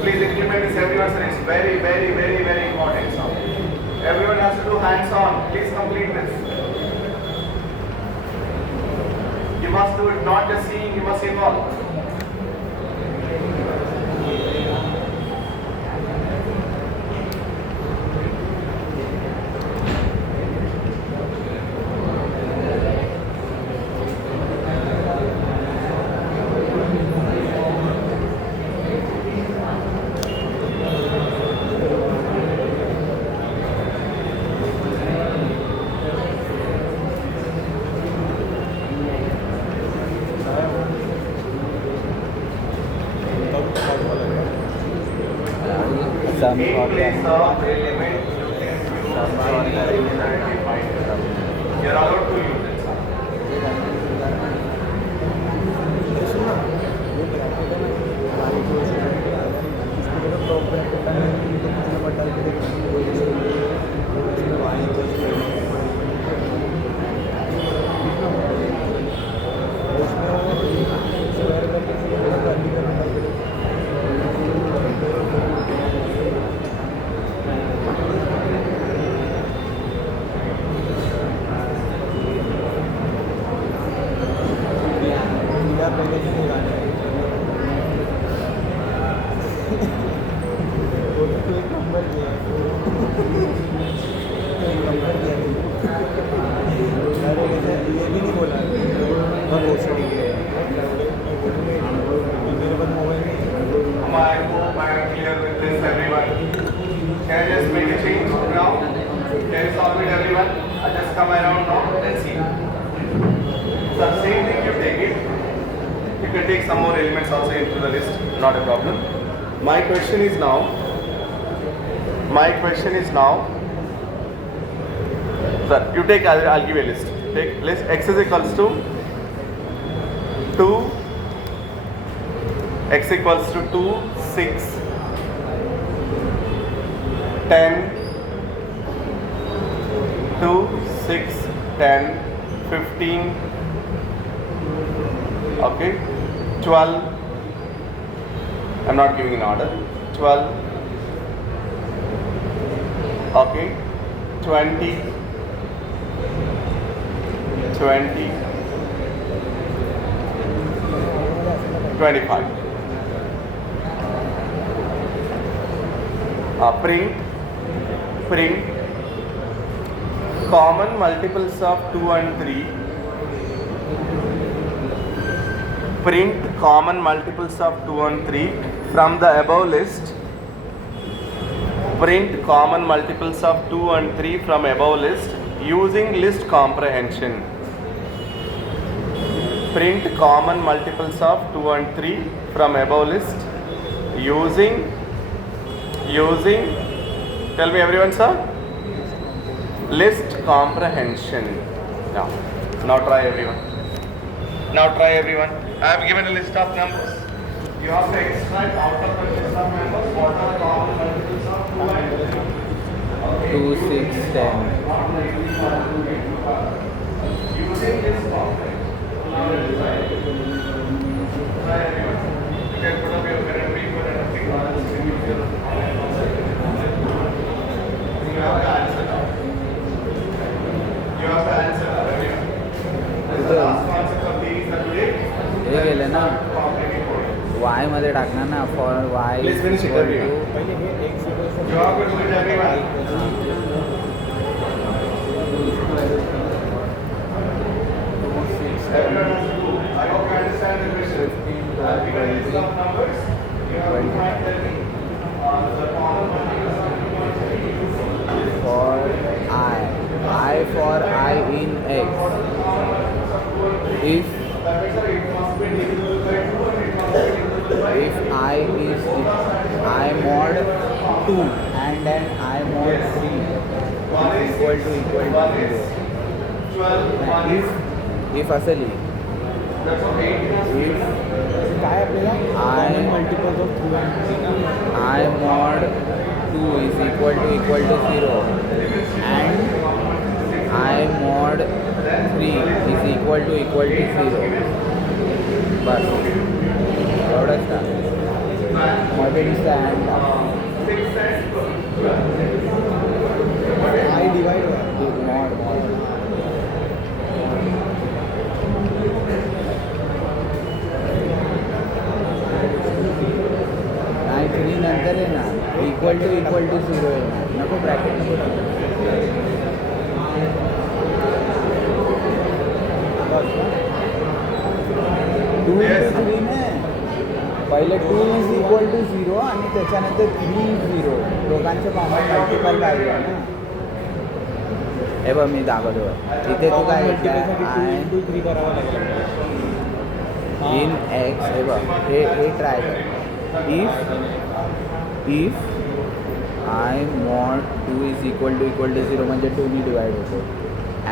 please implement this everyone, sir. It's very, very, very, very important, sir. Everyone has to do hands-on. Please complete this. You must do it, not just seeing, you must involve. Some In sort place of of element, you are allowed to use it. I hope I am clear with this, everyone. Can I just make a change now? Can you solve it, everyone? I just come around now. Let's see. So same thing you take. You can take some more elements also into the list, not a problem. My question is now, sir, you take, I'll give you a list. Take list, x is equals to 2, x equals to 2, 6, 10, 2, 6, 10, 15, okay, 12, I'm not giving an order, 12, okay, 20, 20, 25. Print common multiples of 2 and 3. Print common multiples of 2 and 3 from the above list. Print common multiples of 2 and 3 from above list using list comprehension. Print common multiples of 2 and 3 from above list using tell me everyone, sir, list comprehension. Now try everyone. I have given a list of numbers. You have to extract out of the list of numbers what are the common multiples of 2 and 3. 2, 6, 10. Using this comprehension. Try everyone. You can put up your pen and paper and everything. You have to answer now. Everyone. This is the last concept of these that today. हे केलं ना y मध्ये टाकणार ना for y Please finish it, everyone. पहिले हे x equals to You have to do it, everyone. Everyone has to do. I hope you understand the question. I've given a list of numbers. You have to try and tell me the common multiples of 2 and 3. for I for I in x. If I is I mod 2 and then I mod 3 is equal to 0. If असली if काय आपल्याला I multiples of 2 and 3 I mod 2 is equal to 0 and I mod 3 is equal to 0. बस एवढंच ना मॉडेल्सचा and I divide mod नाही 3 नंतर आहे ना इक्वल टू 0 आहे ना नको ब्रॅकेट नको टू इंटू 3 ने पहिले 2 इज इक्वल टू 0 आणि त्याच्यानंतर 3 0 दोघांचे कॉमन मल्टिपल पाहिजे ना हे बघ मी दाखवतो इथे तू काय आय टू 3 करावं लागेल इन एक्स हे बघ हे ट्राय कर if I mod 2 is equal to 0 म्हणजे 2 नी डिवाइड होतो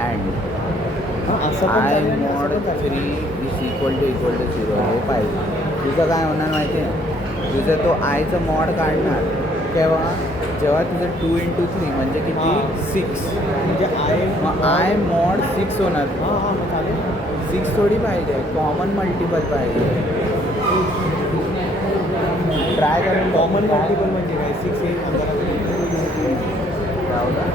and I mod 3 is equal to 0 हे पाहिजे तुझं काय होणार माहिती आहे तुझं तो आयचं मॉड काढणार जेव्हा तुझं 2 इंटू 3 म्हणजे किती 6 म्हणजे आय मॉड 6 होणार हां मग चालेल 6 थोडी पाहिजे कॉमन मल्टिपल पाहिजे ट्राय करून कॉमन मल्टिपल म्हणजे काय 6 येईल आलं का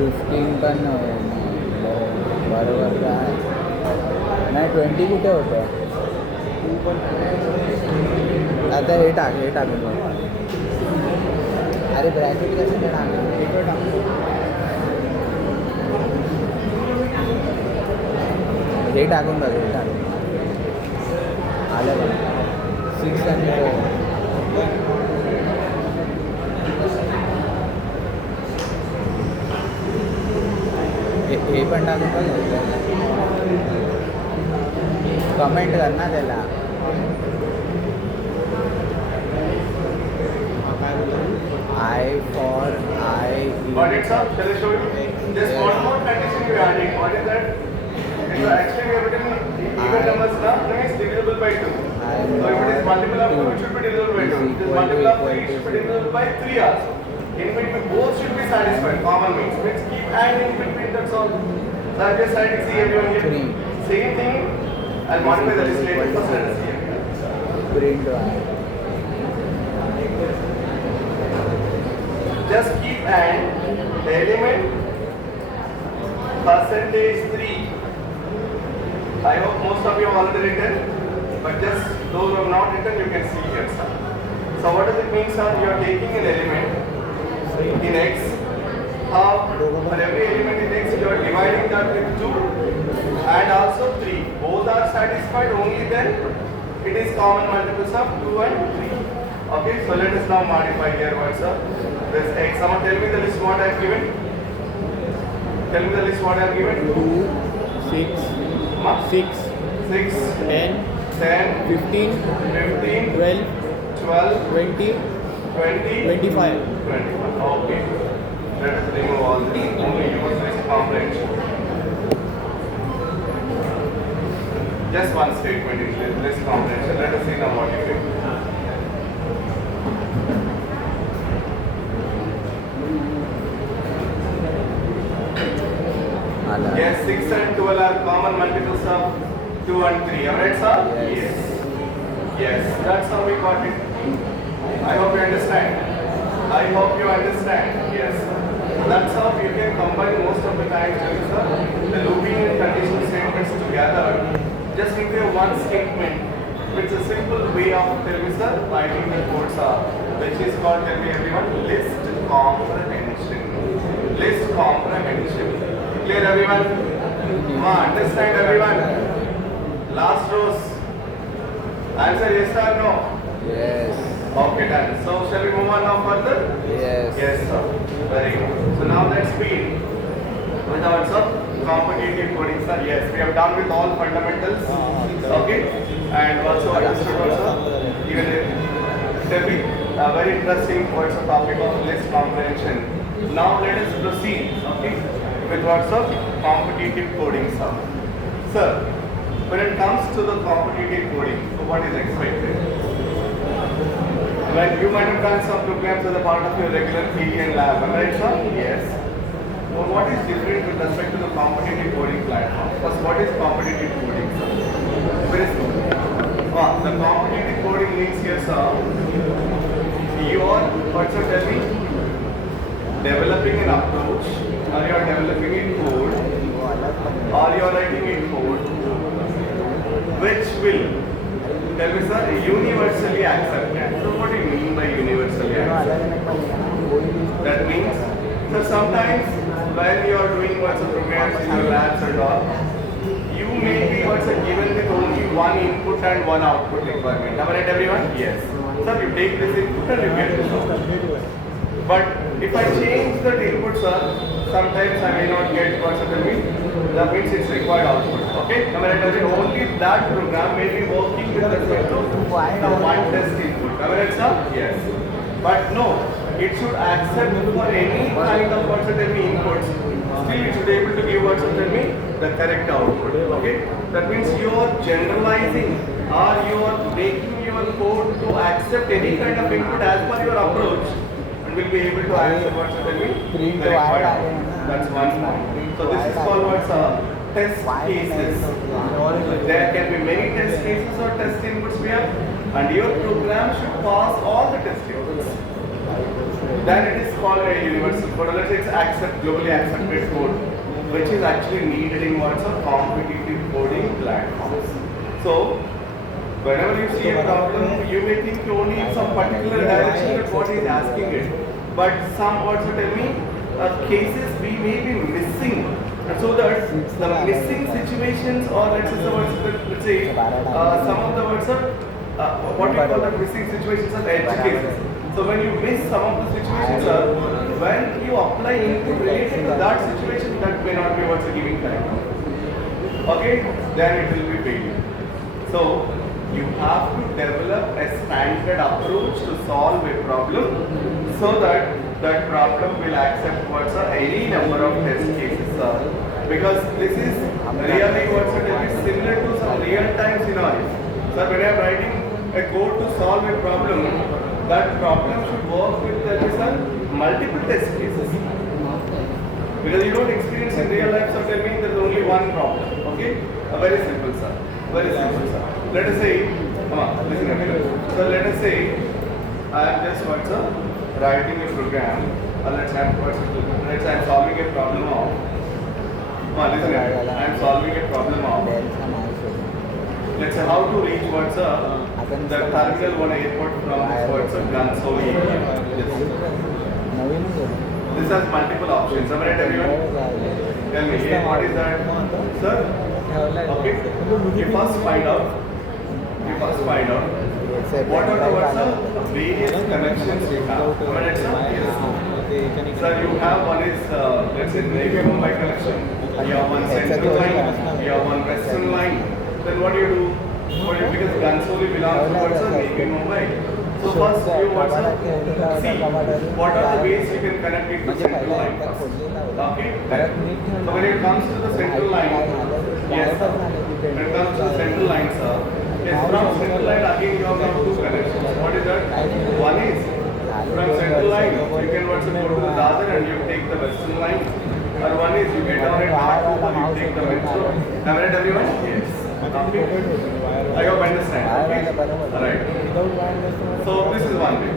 15 पण बरोबर काय नाही 20 कुठे होतं आता हे टाकून बघ. अरे ब्रॅकेट कसं नाही टाकलं? हे टाकून बघ, हे टाकून आलं बघ 6 आणि 4. हे पण टाकून बघ. कमेंट कर ना त्याला. I for I. Got it, sir? Shall I show you? Just one more condition we are adding. What is that? It's actually we have written even numbers now, that means divisible by 2. So if it is multiple of 2, it should be divisible by 2. If it is multiple of 3, it should be divisible by 3 also. In between, both should be satisfied. Common means keep and in between, that's all. So I just try to see everyone here. Same thing, I'll modify the list later. First let us see here. Print I. Just keep and the element %3. I hope most of you have already written, but just those who have not written, you can see here, sir. So what does it mean, sir? You are taking an element in X. For every element in X, you are dividing that with 2 and also 3. Both are satisfied, only then it is common multiples of 2 and 3. Okay, so let us now modify here what, sir? This X. Someone tell me the list what I have given. Tell me the list what I have given. 2, 6, 6, 6, 10, 10, 15, 15, 12, 12, 20, 20, 25. 21. Okay. Let us remove all this. Only use this comprehension. Just one statement in list comprehension. Let us see now what you do. Yes, 6 and 12 are common multiples of 2 and 3. Alright, sir? Yes. Yes, that's how we got it. I hope you understand. I hope you understand. Yes. That's how you can combine most of the time, sir. The looping and conditional statements together. Just give you one statement. It's a simple way of telling, sir, writing the codes are, which is called, tell me everyone, list comprehension. List comprehension. Clear everyone? Understand everyone? Last rows. Answer yes or no? Yes. Okay, done. So shall we move on now further? Yes. Yes, sir. Very good. So now let's begin with our competitive coding, sir. Yes, we have done with all fundamentals. Okay, and also understood also. Even a very interesting what's the topic of list comprehension. Now let us proceed. Okay, with what's up competitive coding, sir. Sir, when it comes to the competitive coding, so what is expected? When you might have done some programs as a part of your regular theory and lab, am I right, sir? Yes. Well, what is different with respect to the competitive coding platform? First, what is competitive coding, sir? Very simple. The competitive coding means here, sir, you are, what's your tell me? Developing an approach, or you are developing a code, or you are writing a code, which will, tell me, sir, universally accepted. So what do you mean by universally accepted? That means, so sometimes when you are doing what's a programs in your labs and all, you may be what's a given with only one input and one output requirement. Am I right, everyone? Yes. So you take this input and you get this output. But if I change the input, sir, sometimes I may not get what's a mean. That means it's required output. Okay? Am I right? Only that program may be working with respect to the one test input. Am I right, sir? Yes. But no, it should accept for any kind of what's a inputs. Still, it should be able to give what's a the correct output. Okay? That means you are generalizing or you are making your code to accept any kind of input as per your approach. Will be able to answer what's the required. That's one point. So this is called what's test cases. There can be many test cases or test inputs we have, and your program should pass all the test inputs. Then it is called a universal code. Let's say it's globally accepted code, which is actually needed in what's a competitive coding platforms. So Whenever you see a problem, you may think only in some particular direction that what he is asking it. But some also tell me cases we may be missing. And so that the missing situations or let's say some of the words are what we call the missing situations are edge cases. So when you miss some of the situations when you apply input related to that situation, that may not be what's giving correct. Okay, then it will be failure. So you have to develop a standard approach to solve a problem so that that problem will accept what's any number of test cases. Because this is really what's similar to some real-time scenarios. So when I am writing a code to solve a problem, that problem should work with multiple test cases. Because you don't experience in real life, so tell me there's only one problem. Okay? Very simple, sir. Very simple, sir. Let us say, come on, listen to me. So let us say I am just writing a program. Let's say I'm solving a problem of. Come on, listen to me. I am solving a problem of. Let's say how to reach the terminal 1 airport from Gansoli. This has multiple options. Am I right, everyone? Tell me, what is that? Sir? Okay. You first find out. What are the various connections you have? Am I right, sir? Yes. Sir, you have one is, let's say, Navy Mumbai connection. You have one central line. You have one western line. Then what do you do? Because Gansoli belongs to Navy Mumbai. So first you see what are the ways you can connect it to central line first. Okay? So when it comes to the central line, yes sir. When it comes to the central line, sir, yes, from central line again you have two connections. What is that? One is from central line you can go to the Dadar and you take the western line. Or one is you get on it and you take the metro. Am I right, everyone? Yes. Okay. I hope I understand. Okay. Alright. So this is one way.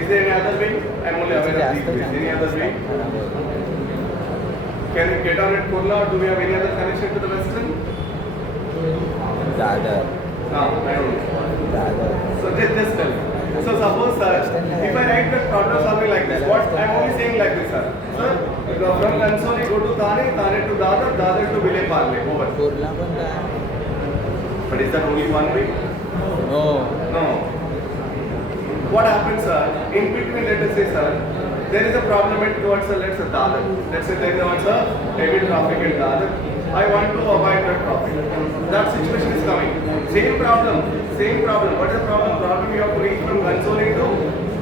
Is there any other way? I am only aware of these ways. Any other way? Can you get on at Kurla or do we have any other connection to the western? Dadar. No, I don't know. Dadar. So just tell me. So suppose if I write the problem solving like this, what I am only saying like this, sir. Sir, from Kansoli go to Thane, Thane to Dadar, Dadar to Vile Parle. Over. But is that only one way? No. What happens, sir? In between, let us say, sir, there is a problem at towards let's say Dadar. Let's say there is a heavy traffic in Dadar. I want to avoid that traffic. That situation is coming. Same problem. What is the problem? Problem you have to reach from Gansoli to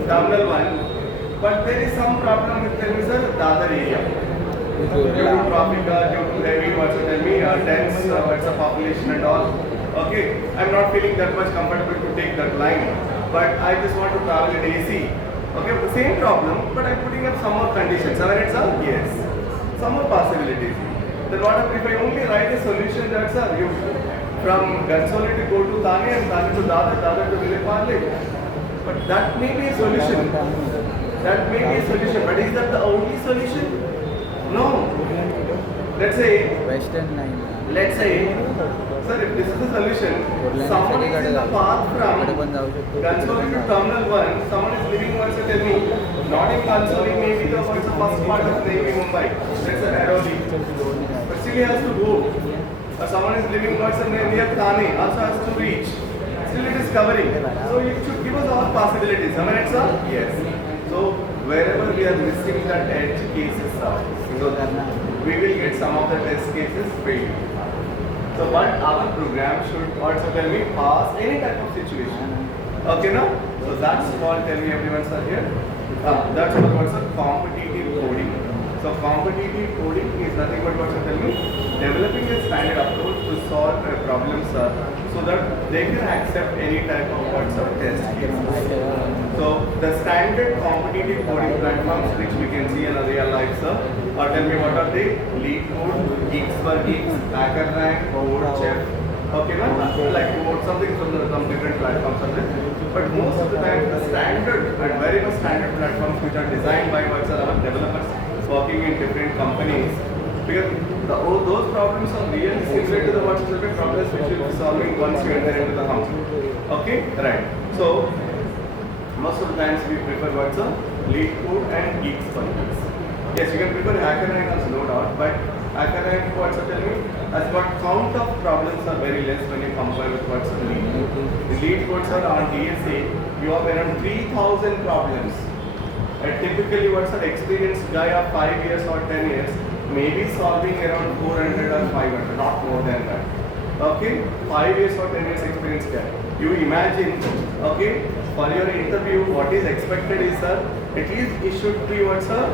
Terminal 1. But there is some problem with Dadar area. Due to traffic, due to heavy, dense, population and all. Okay, I'm not feeling that much comfortable to take that line, but I just want to travel in AC. Okay, the same problem, but I'm putting up some more conditions. Am I right, sir? Yes. Some more possibilities. Then what if I only write a solution that, sir, you from Gansoli to go to Thane and Thane to Dadar, Dadar to Vile Parle. But that may be a solution. But is that the only solution? No. Let's say, sir, if this is the solution, someone is in the path from Gansoli to Terminal 1, someone is living tell me, not in Gansoli, maybe the first part of Navy Mumbai, let's say Airoli, but still he has to go. Or someone is living near Thane, also has to reach. Still it is covering. So it should give us all possibilities. Am I right, sir? Yes. So wherever we are missing that edge cases, so we will get some of the test cases failed. So but our program should also tell me pass any type of situation. Okay now? So that's called, tell me everyone sir here. That's what what's a competitive coding. So competitive coding is nothing but what's tell me developing a standard approach to solve problems so that they can accept any type of what's a test case. So the standard competitive coding platforms which we can see in a real life, sir, or tell me what are they? Lead Code, Geeks for Geeks, Hacker Rank, Code Chef. Okay, no? Like something from some different platforms are there. But most of the time, the standard and very much standard platforms which are designed by what's our developers working in different companies. Because those problems are really similar to the what's the problems which you'll be solving once you enter into the company. Okay, right. So most of the times we prefer what's a lead code and geeks functions. Yes, you can prefer HackerRank as no doubt, but HackerRank what's a tell me as what count of problems are very less when you compare with what's a lead code. The lead codes are on DSA, you have around 3,000 problems. A typically what's an experienced guy of 5 years or 10 years maybe solving around 400 or 500, not more than that. Okay, 5 years or 10 years experience guy. You imagine, okay, for your interview, what is expected is, sir, at least it should be what's a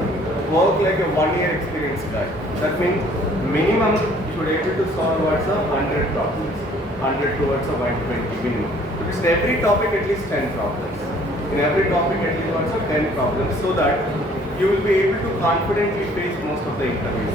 work like a 1 year experience guy. That means minimum you should able to solve what's a 100 problems, 100 towards a 120 minimum. Because every topic at least 10 problems. In every topic at least what's a 10 problems, so that you will be able to confidently face most of the interviews.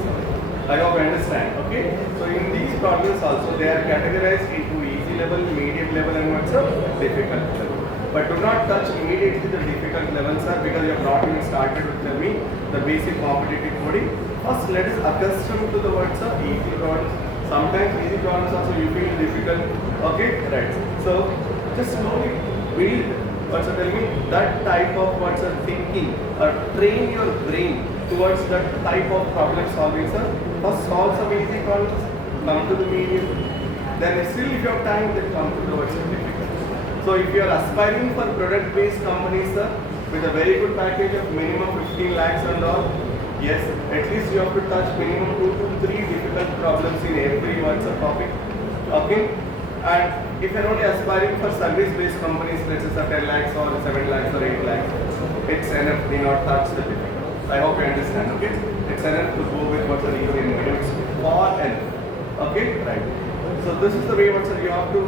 I hope you understand. Okay. So in these problems also they are categorized into easy level, medium level, and what's a difficult level. But do not touch immediately the difficult levels, sir, because you have not even started to tell me the basic competitive coding. First, let us accustom to the words of easy problems. Sometimes easy problems also you feel difficult. Okay, right. So just slowly build. What's tell me that type of what's thinking or train your brain towards that type of problem solving, sir. First solve some easy problems, come to the medium. Then still if you have time, then come to the what's difficult. So if you are aspiring for product-based companies, sir, with a very good package of minimum 15 lakhs and all, yes, at least you have to touch minimum 2 to 3 difficult problems in every what's topic. Okay. And if you're only aspiring for service-based companies, let's say 10 lakhs or 7 lakhs or 8 lakhs, it's enough, do not touch the difficult. I hope you understand, okay? It's enough to go with what's an easy and medium. It's far enough. Okay? Right. So this is the way what's you have to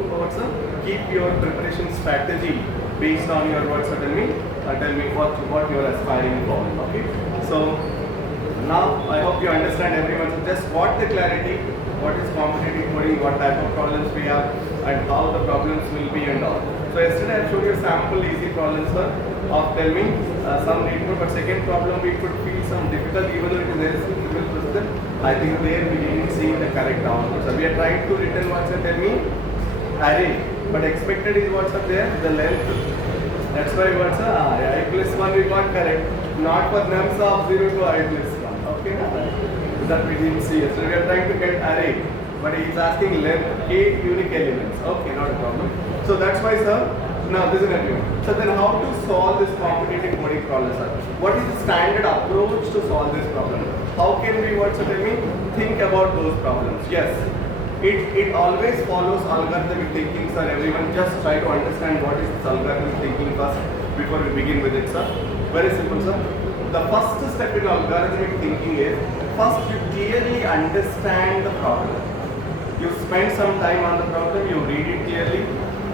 keep your preparation strategy based on your tell me what you are aspiring for. Okay? So now I hope you understand everyone. So just got the clarity. What is competitive coding, what type of problems we have, and how the problems will be and all. So yesterday I showed you a sample easy problems, sir, of tell me some lead code, but second problem we could feel some difficult even though it is very simple procedure. I think there we didn't see the correct output. So we are trying to return what's tell me array, but expected is what's up there, the length. That's why what's I plus 1 we got correct, not for nums of 0 to I plus 1. Okay, that we didn't see. So we are trying to get array, but he is asking length, k unique elements. Okay, not a problem. So that's why, sir. Now this is an argument. So then how to solve this competitive coding problem, sir? What is the standard approach to solve this problem? How can we think about those problems? Yes, it always follows algorithmic thinking, sir. Everyone just try to understand what is this algorithmic thinking first before we begin with it, sir. Very simple, sir. The first step in algorithmic thinking is first you clearly understand the problem. You spend some time on the problem, you read it clearly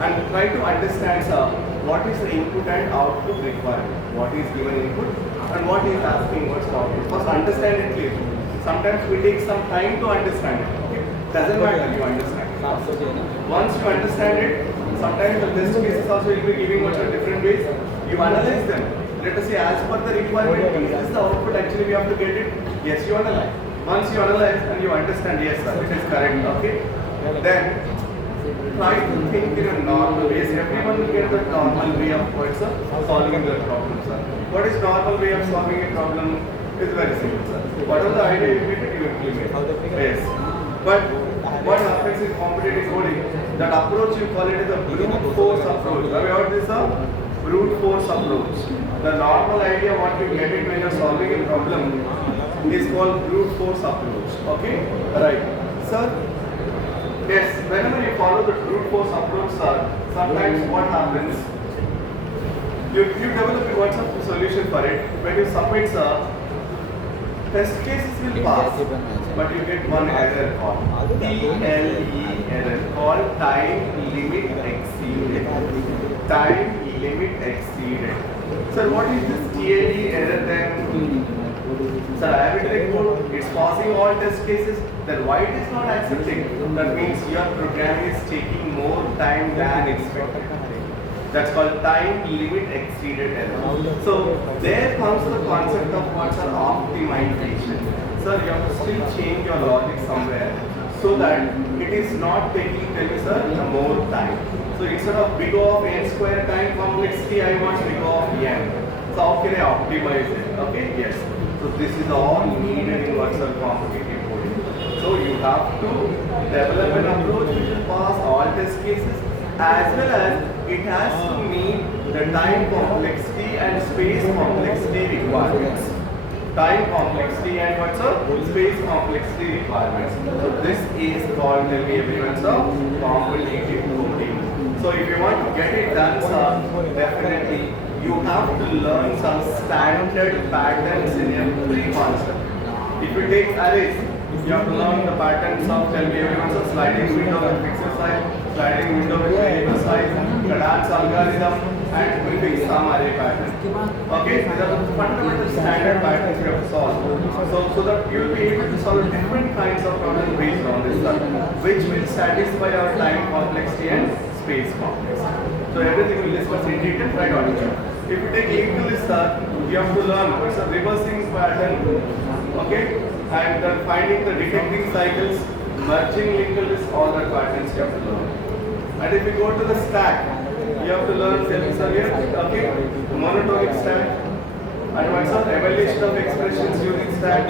and try to understand, sir, what is the input and output requirement, what is given input and what is asking what's the output. First understand it clearly. Sometimes we take some time to understand it. Okay? Doesn't matter, you understand it. Once you understand it, sometimes the test cases also will be giving what's different ways. You analyze them. Let us say as per the requirement, is this the output actually we have to get it? Yes, you analyze. Once you analyze and you understand, yes sir, it is correct, okay? Then try to think in a normal way. Everyone will get the normal way of solving the problem, sir. What is normal way of solving a problem? Is very simple, sir. Whatever the idea you implement. Yes. But what happens in competitive coding? That approach you call it as a brute force approach. Have you heard this, sir? Brute force approach. The normal idea what you get it when you are solving a problem is called brute force approach. Okay? Right. Sir, yes, whenever you follow the brute force approach, sir, sometimes what happens? You develop a solution for it. When you submit, sir, test cases will pass, but you get one error called TLE error called time limit exceeded. Time limit exceeded. Sir, what is this TLE error then? Sir, arbitrary code, it's passing all test cases, then why it is not accepting? That means your program is taking more time than expected. That's called time limit exceeded error. So there comes the concept of what's an optimization. Sir, you have to still change your logic somewhere so that it is not taking, sir, more time. So instead of big O of n square time complexity, I want big O of n. So how can I optimize it? Okay, yes. So this is all needed in virtual competitive coding. So you have to develop an approach which will pass all test cases, as well as it has to meet the time complexity and space complexity requirements. Time complexity and what's up? Space complexity requirements. So this is called everyone competitive coding. So if you want to get it done, sir, definitely you have to learn some standard patterns in every concept. If you take arrays, you have to learn the patterns of everyone's sliding window with pixel size, sliding window with variable size, the dance algorithm, and prefix sum array pattern. Okay, these are the fundamental standard patterns you have to solve. So that you will be able to solve different kinds of problems based on this stuff, which will satisfy our time complexity and space complexity. So everything will discuss in detail right on it. If you take linked list, you have to learn what's a reversing pattern, okay, and then finding the detecting cycles, merging linked list, all the patterns you have to learn. And if you go to the stack, you have to learn self-service, okay, monotonic stack, and what's up, evaluation of expressions using stack,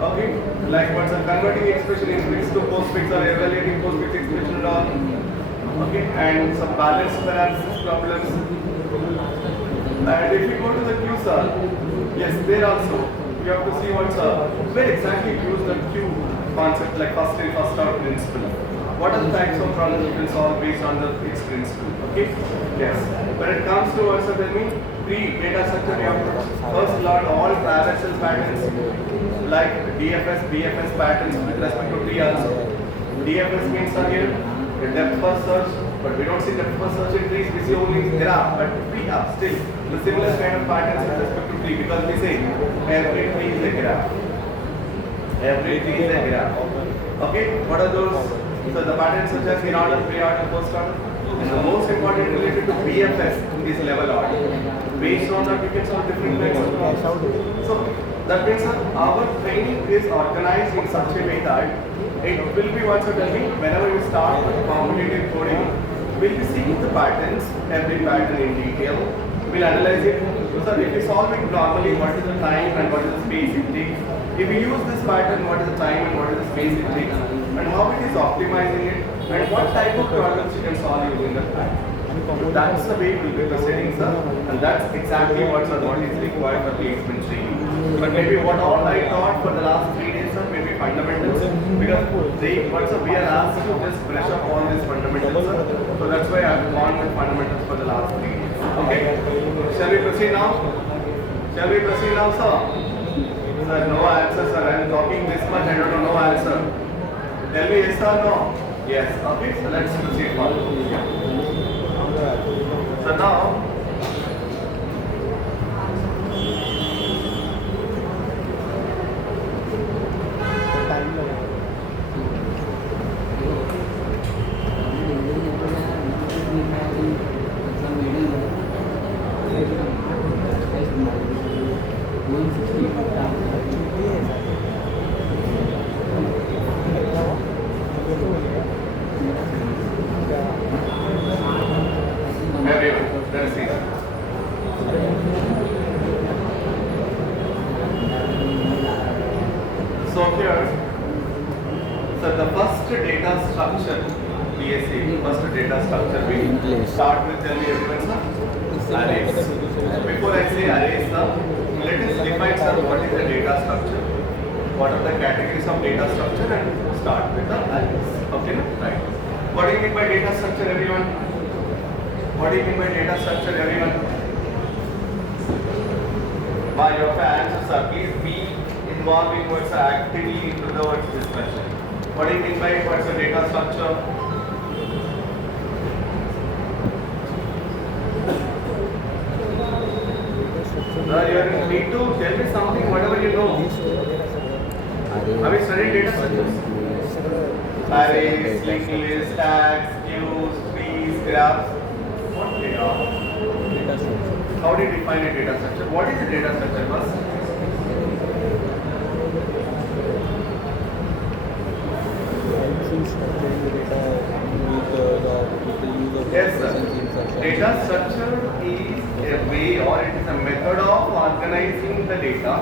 okay, like what's a converting expression in fix to postfix or evaluating postfix expression and all, okay, and some balance paralysis problems. And if you go to the Q sir, yes, there also you have to see what's where exactly use the Q concept, like first in, first out principle. What are the types of problems you can solve based on its principle? Okay? Yes. When it comes to what's tell me, pre-data structure, you have to first learn all traversal patterns like DFS, BFS patterns with respect to tree also. DFS means again the depth first search, but we don't see depth first search in trees, we see only graph, but we have still the similar kind of patterns with respect to tree, because we say every tree is a graph. Every tree is a graph. Okay, what are those? So the patterns such as in order, pre-order, post-order. And the most important related to BFS is level order. Based on that, you can solve different kinds of problems. So that means our training is organized in such a way that it will be what you tell me, whenever you start with competitive coding, we'll be seeing the patterns, every pattern in detail. We'll analyze it. So if we solve it normally, what is the time and what is the space it takes? If we use this pattern, what is the time and what is the space it takes? And how it is optimizing it? And what type of problems you can solve using the pattern? That's the way we'll be proceeding, sir. And that's exactly what is required for placement training. But maybe what all I taught for the last 3 days, sir, maybe fundamentals. Because we are asked to just brush up all these fundamentals, sir. So that's why I've gone with fundamentals for the last 3 days. Okay? Shall we proceed now? Shall we proceed now, sir? Sir, no answer, sir. I'm talking this much, I don't know no answer. Tell me yes or no? Yes. Okay, so let's proceed further. Yeah. So now, everyone, let's see. So here, so the first data structure, DSA, first data structure, we start with, tell me everyone, sir, arrays. So before I say arrays, sir, let us define, sir, what is the data structure, what are the categories of data structure, and start with the arrays. Okay, right? What do you mean by data structure, everyone? What do you mean by data structure, everyone? By your answers, sir, please be involving what's actively into the what's discussion. What do you mean by what's a data structure? You need to tell me something, whatever you know. Have you studied data structures? Arrays, linked lists, tags, queues, trees, graphs. What they are? Data structure. How do you define a data structure? What is a data structure first? Structuring the data with the use of Yes, sir. operations, insertion. Data structure is a way or it is a method of organizing the data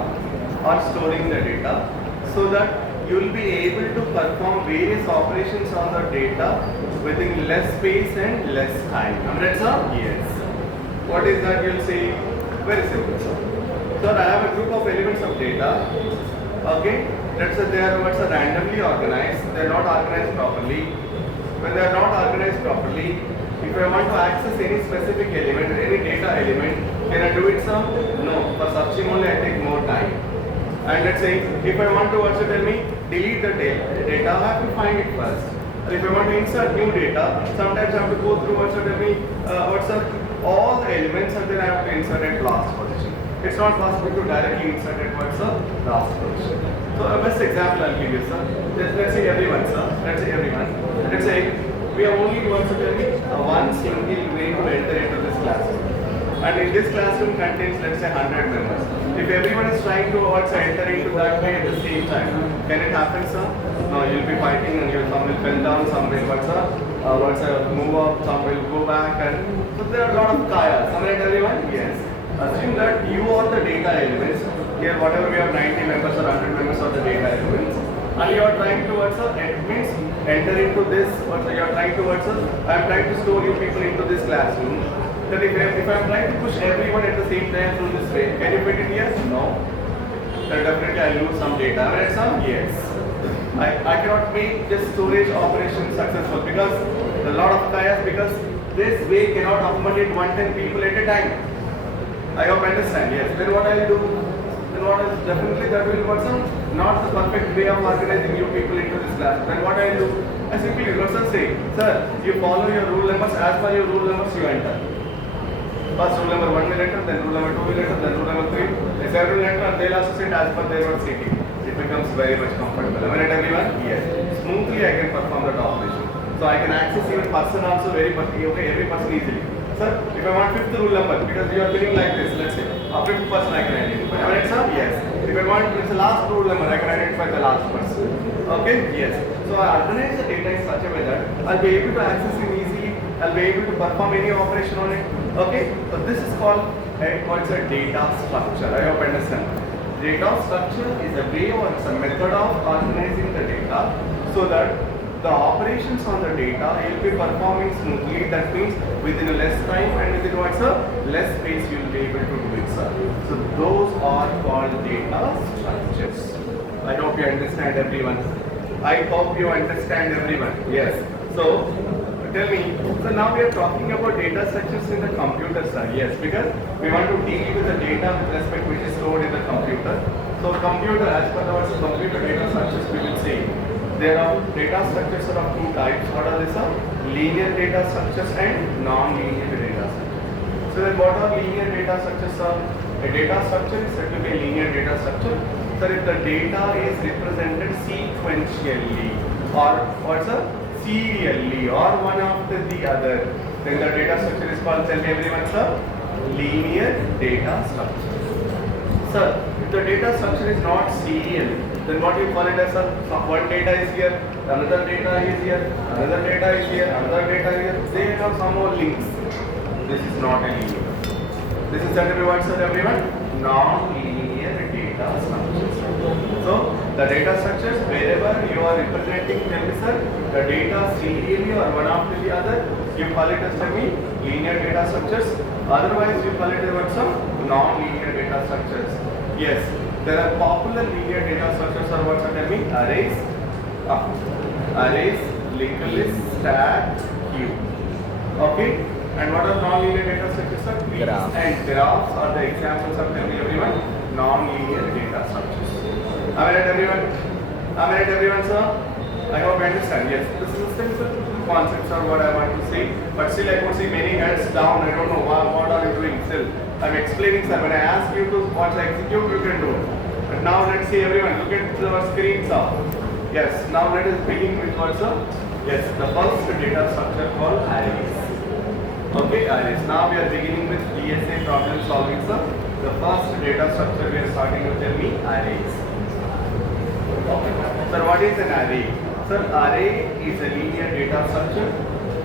or storing the data so that you will be able to perform various operations on the data within less space and less time. Amrit sir? Yes. What is that? You'll say very simple, sir. Sir, I have a group of elements of data. Okay, let's say they are randomly organized. They are not organized properly. When they are not organized properly, if I want to access any specific element, any data element, can I do it, sir? No. For searching only, I take more time. And let's say if I want to also tell me delete the data, I have to find it first. And if I want to insert new data, sometimes I have to go through also tell me all the elements and then I have to insert at last position. It's not possible to directly insert at last position. So a best example I'll give you, sir. Let's say everyone, sir. Let's say everyone. Let's say we have only also tell me one single way to enter into this classroom. And in this classroom contains, let's say, 100 members. If everyone is trying to also enter into that way at the same time, can it happen, sir? No, you'll be fighting and some will fell down, some will move up, some will go back, and so there are a lot of chaos. Am I right, everyone? Yes. Assume that you are the data elements. Here, whatever we have 90 members or 100 members are the data elements. And you are trying to enter into this, you are trying to I am trying to store you people into this classroom. That if I am trying to push everyone at the same time through this way, can you fit it? Yes? No. Then definitely I lose some data. Am I right, sir? Yes. I cannot make this storage operation successful because a lot of chaos, because this way cannot accommodate 110 people at a time. I hope you understand. Yes. Then what I will do? Then what is definitely that will not the perfect way of organizing you people into this class. Then what I will do? I simply say, sir, you follow your rule numbers, as per your rule numbers you enter. First rule number 1 will enter, then rule number 2 will enter, then rule number 3. If everyone enter and they'll also sit as per their own seating. It becomes very much comfortable. Am I right, everyone? Yes. Smoothly I can perform that operation. So I can access even person also every person easily. Sir, if I want 5th rule number, because you are feeling like this, let's say, a 5th person I can identify. Am I right, sir? Yes. If I want it's the last rule number, I can identify the last person. Okay? Yes. So I organize the data in such a way that I'll be able to access it easily. I'll be able to perform any operation on it. Okay? So this is called what's a data structure. I hope you understand. Data structure is a way or it's a method of organizing the data so that the operations on the data you'll be performing smoothly. That means within a less time and within less space you'll be able to do it, sir. So those are called data structures. I hope you understand, everyone. I hope you understand, everyone. Yes. So tell me, so now we are talking about data structures in the computer, sir. Yes, because we want to deal with the data with respect which is stored in the computer. So computer, as per our computer data structures, we will see there are data structures of two types. What are these? Linear data structures and non-linear data structures. So then what are linear data structures, sir? A data structure is said to be a linear data structure. So if the data is represented sequentially or serially or one after the other, then the data structure is called, tell me everyone, sir, linear data structure. Sir, if the data structure is not serial, then what you call it as, sir? One data is here, another data is here, another data is here, another data is here. They have some more links. This is not a linear. This is said to be what, sir, everyone? Non-linear data structures. So the data structures, wherever you are representing them, sir, the data serially or one after the other, you call it as linear data structures. Otherwise, you call it as some non-linear data structures. Yes, there are popular linear data structures are what arrays, linked list, stack, queue. Okay, and what are non-linear data structures? Are trees and graphs are the examples of everyone non-linear data structures. Am I right, everyone? Am I right, everyone, sir? I hope you understand. Yes, this is a simple concepts or what I want to say, but still I could see many hands down. I don't know what are you doing still. I'm explaining, sir. When I ask you to execute, you can do it. But now let's see, everyone, look at the screen, sir. Yes, now let us begin with what, sir? Yes, the first data structure called arrays. Okay, arrays. Now we are beginning with DSA problem solving, sir. The first data structure we are starting with, tell me, arrays. Okay. Sir, what is an array? Sir, array is a linear data structure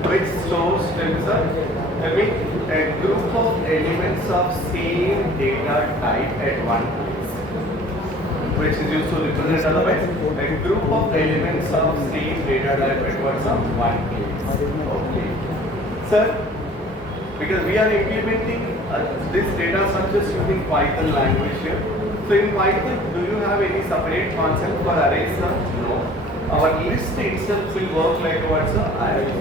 which stores, tell me, a group of elements of same data type at one place, which is used to represent otherwise a group of elements of same data type at one place. Okay. Sir, because we are implementing this data structures using Python language here. So in Python, do you have any separate concept for arrays, sir? No. Our list itself will work like what's an array.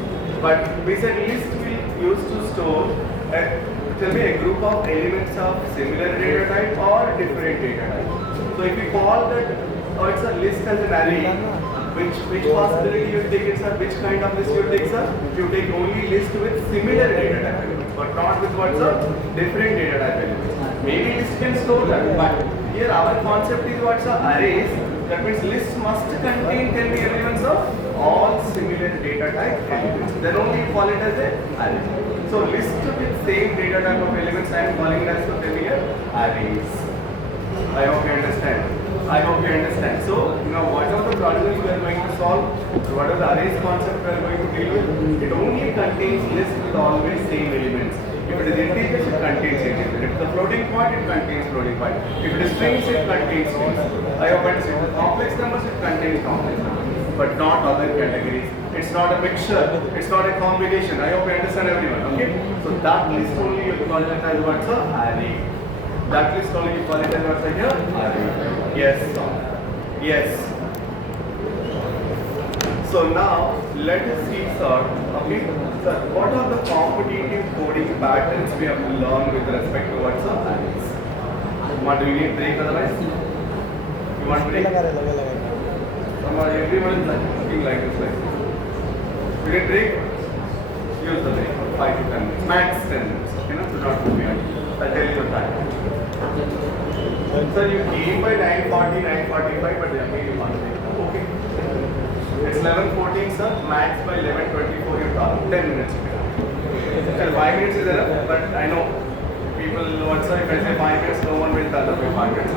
But we said list will use to store, tell me, a group of elements of similar data type or different data type. So if we call that, it's a list as an array, which possibility you take it, sir? Which kind of list you take, sir? You take only list with similar data type elements, but not with what's a different data type elements. Maybe list can store that, but here our concept is what's a arrays. That means list must contain, tell me everyone, sir, all similar data type elements. Then only you call it as a array. So list with same data type of elements I am calling as to tell me arrays. I hope you understand. I hope you understand. So, whatever the problems we are going to solve, whatever the arrays concept we are going to deal with, it only contains list with always same elements. If it is integers, it contains integers. If it is a floating point, it contains floating point. If it is strings, it contains strings. I hope you understand. If complex numbers, it contains complex numbers, but not other categories. It's not a mixture. It's not a combination. I hope you understand, everyone. Okay? So that list only you call it as what's a array. That list only you call it as what's a here? Array. Yes. Yes. So now let us see, sir. Okay. Sir, what are the competitive coding patterns we have to learn with respect to what's a arrays? Do you need break otherwise? You want break? Everyone is looking like this. You get break? Use the break. 5 to 10 minutes. Max 10 minutes. Okay, no? So not too behind. I'll tell you the time. Sir, you came by 9:40, 9:45, but they made you one break. Okay. It's 11:14, sir. Max by 11:24, you talk. 10 minutes. Sir, 5 minutes is enough, but I know people, if I say 5 minutes, no one will turn up in 5 minutes.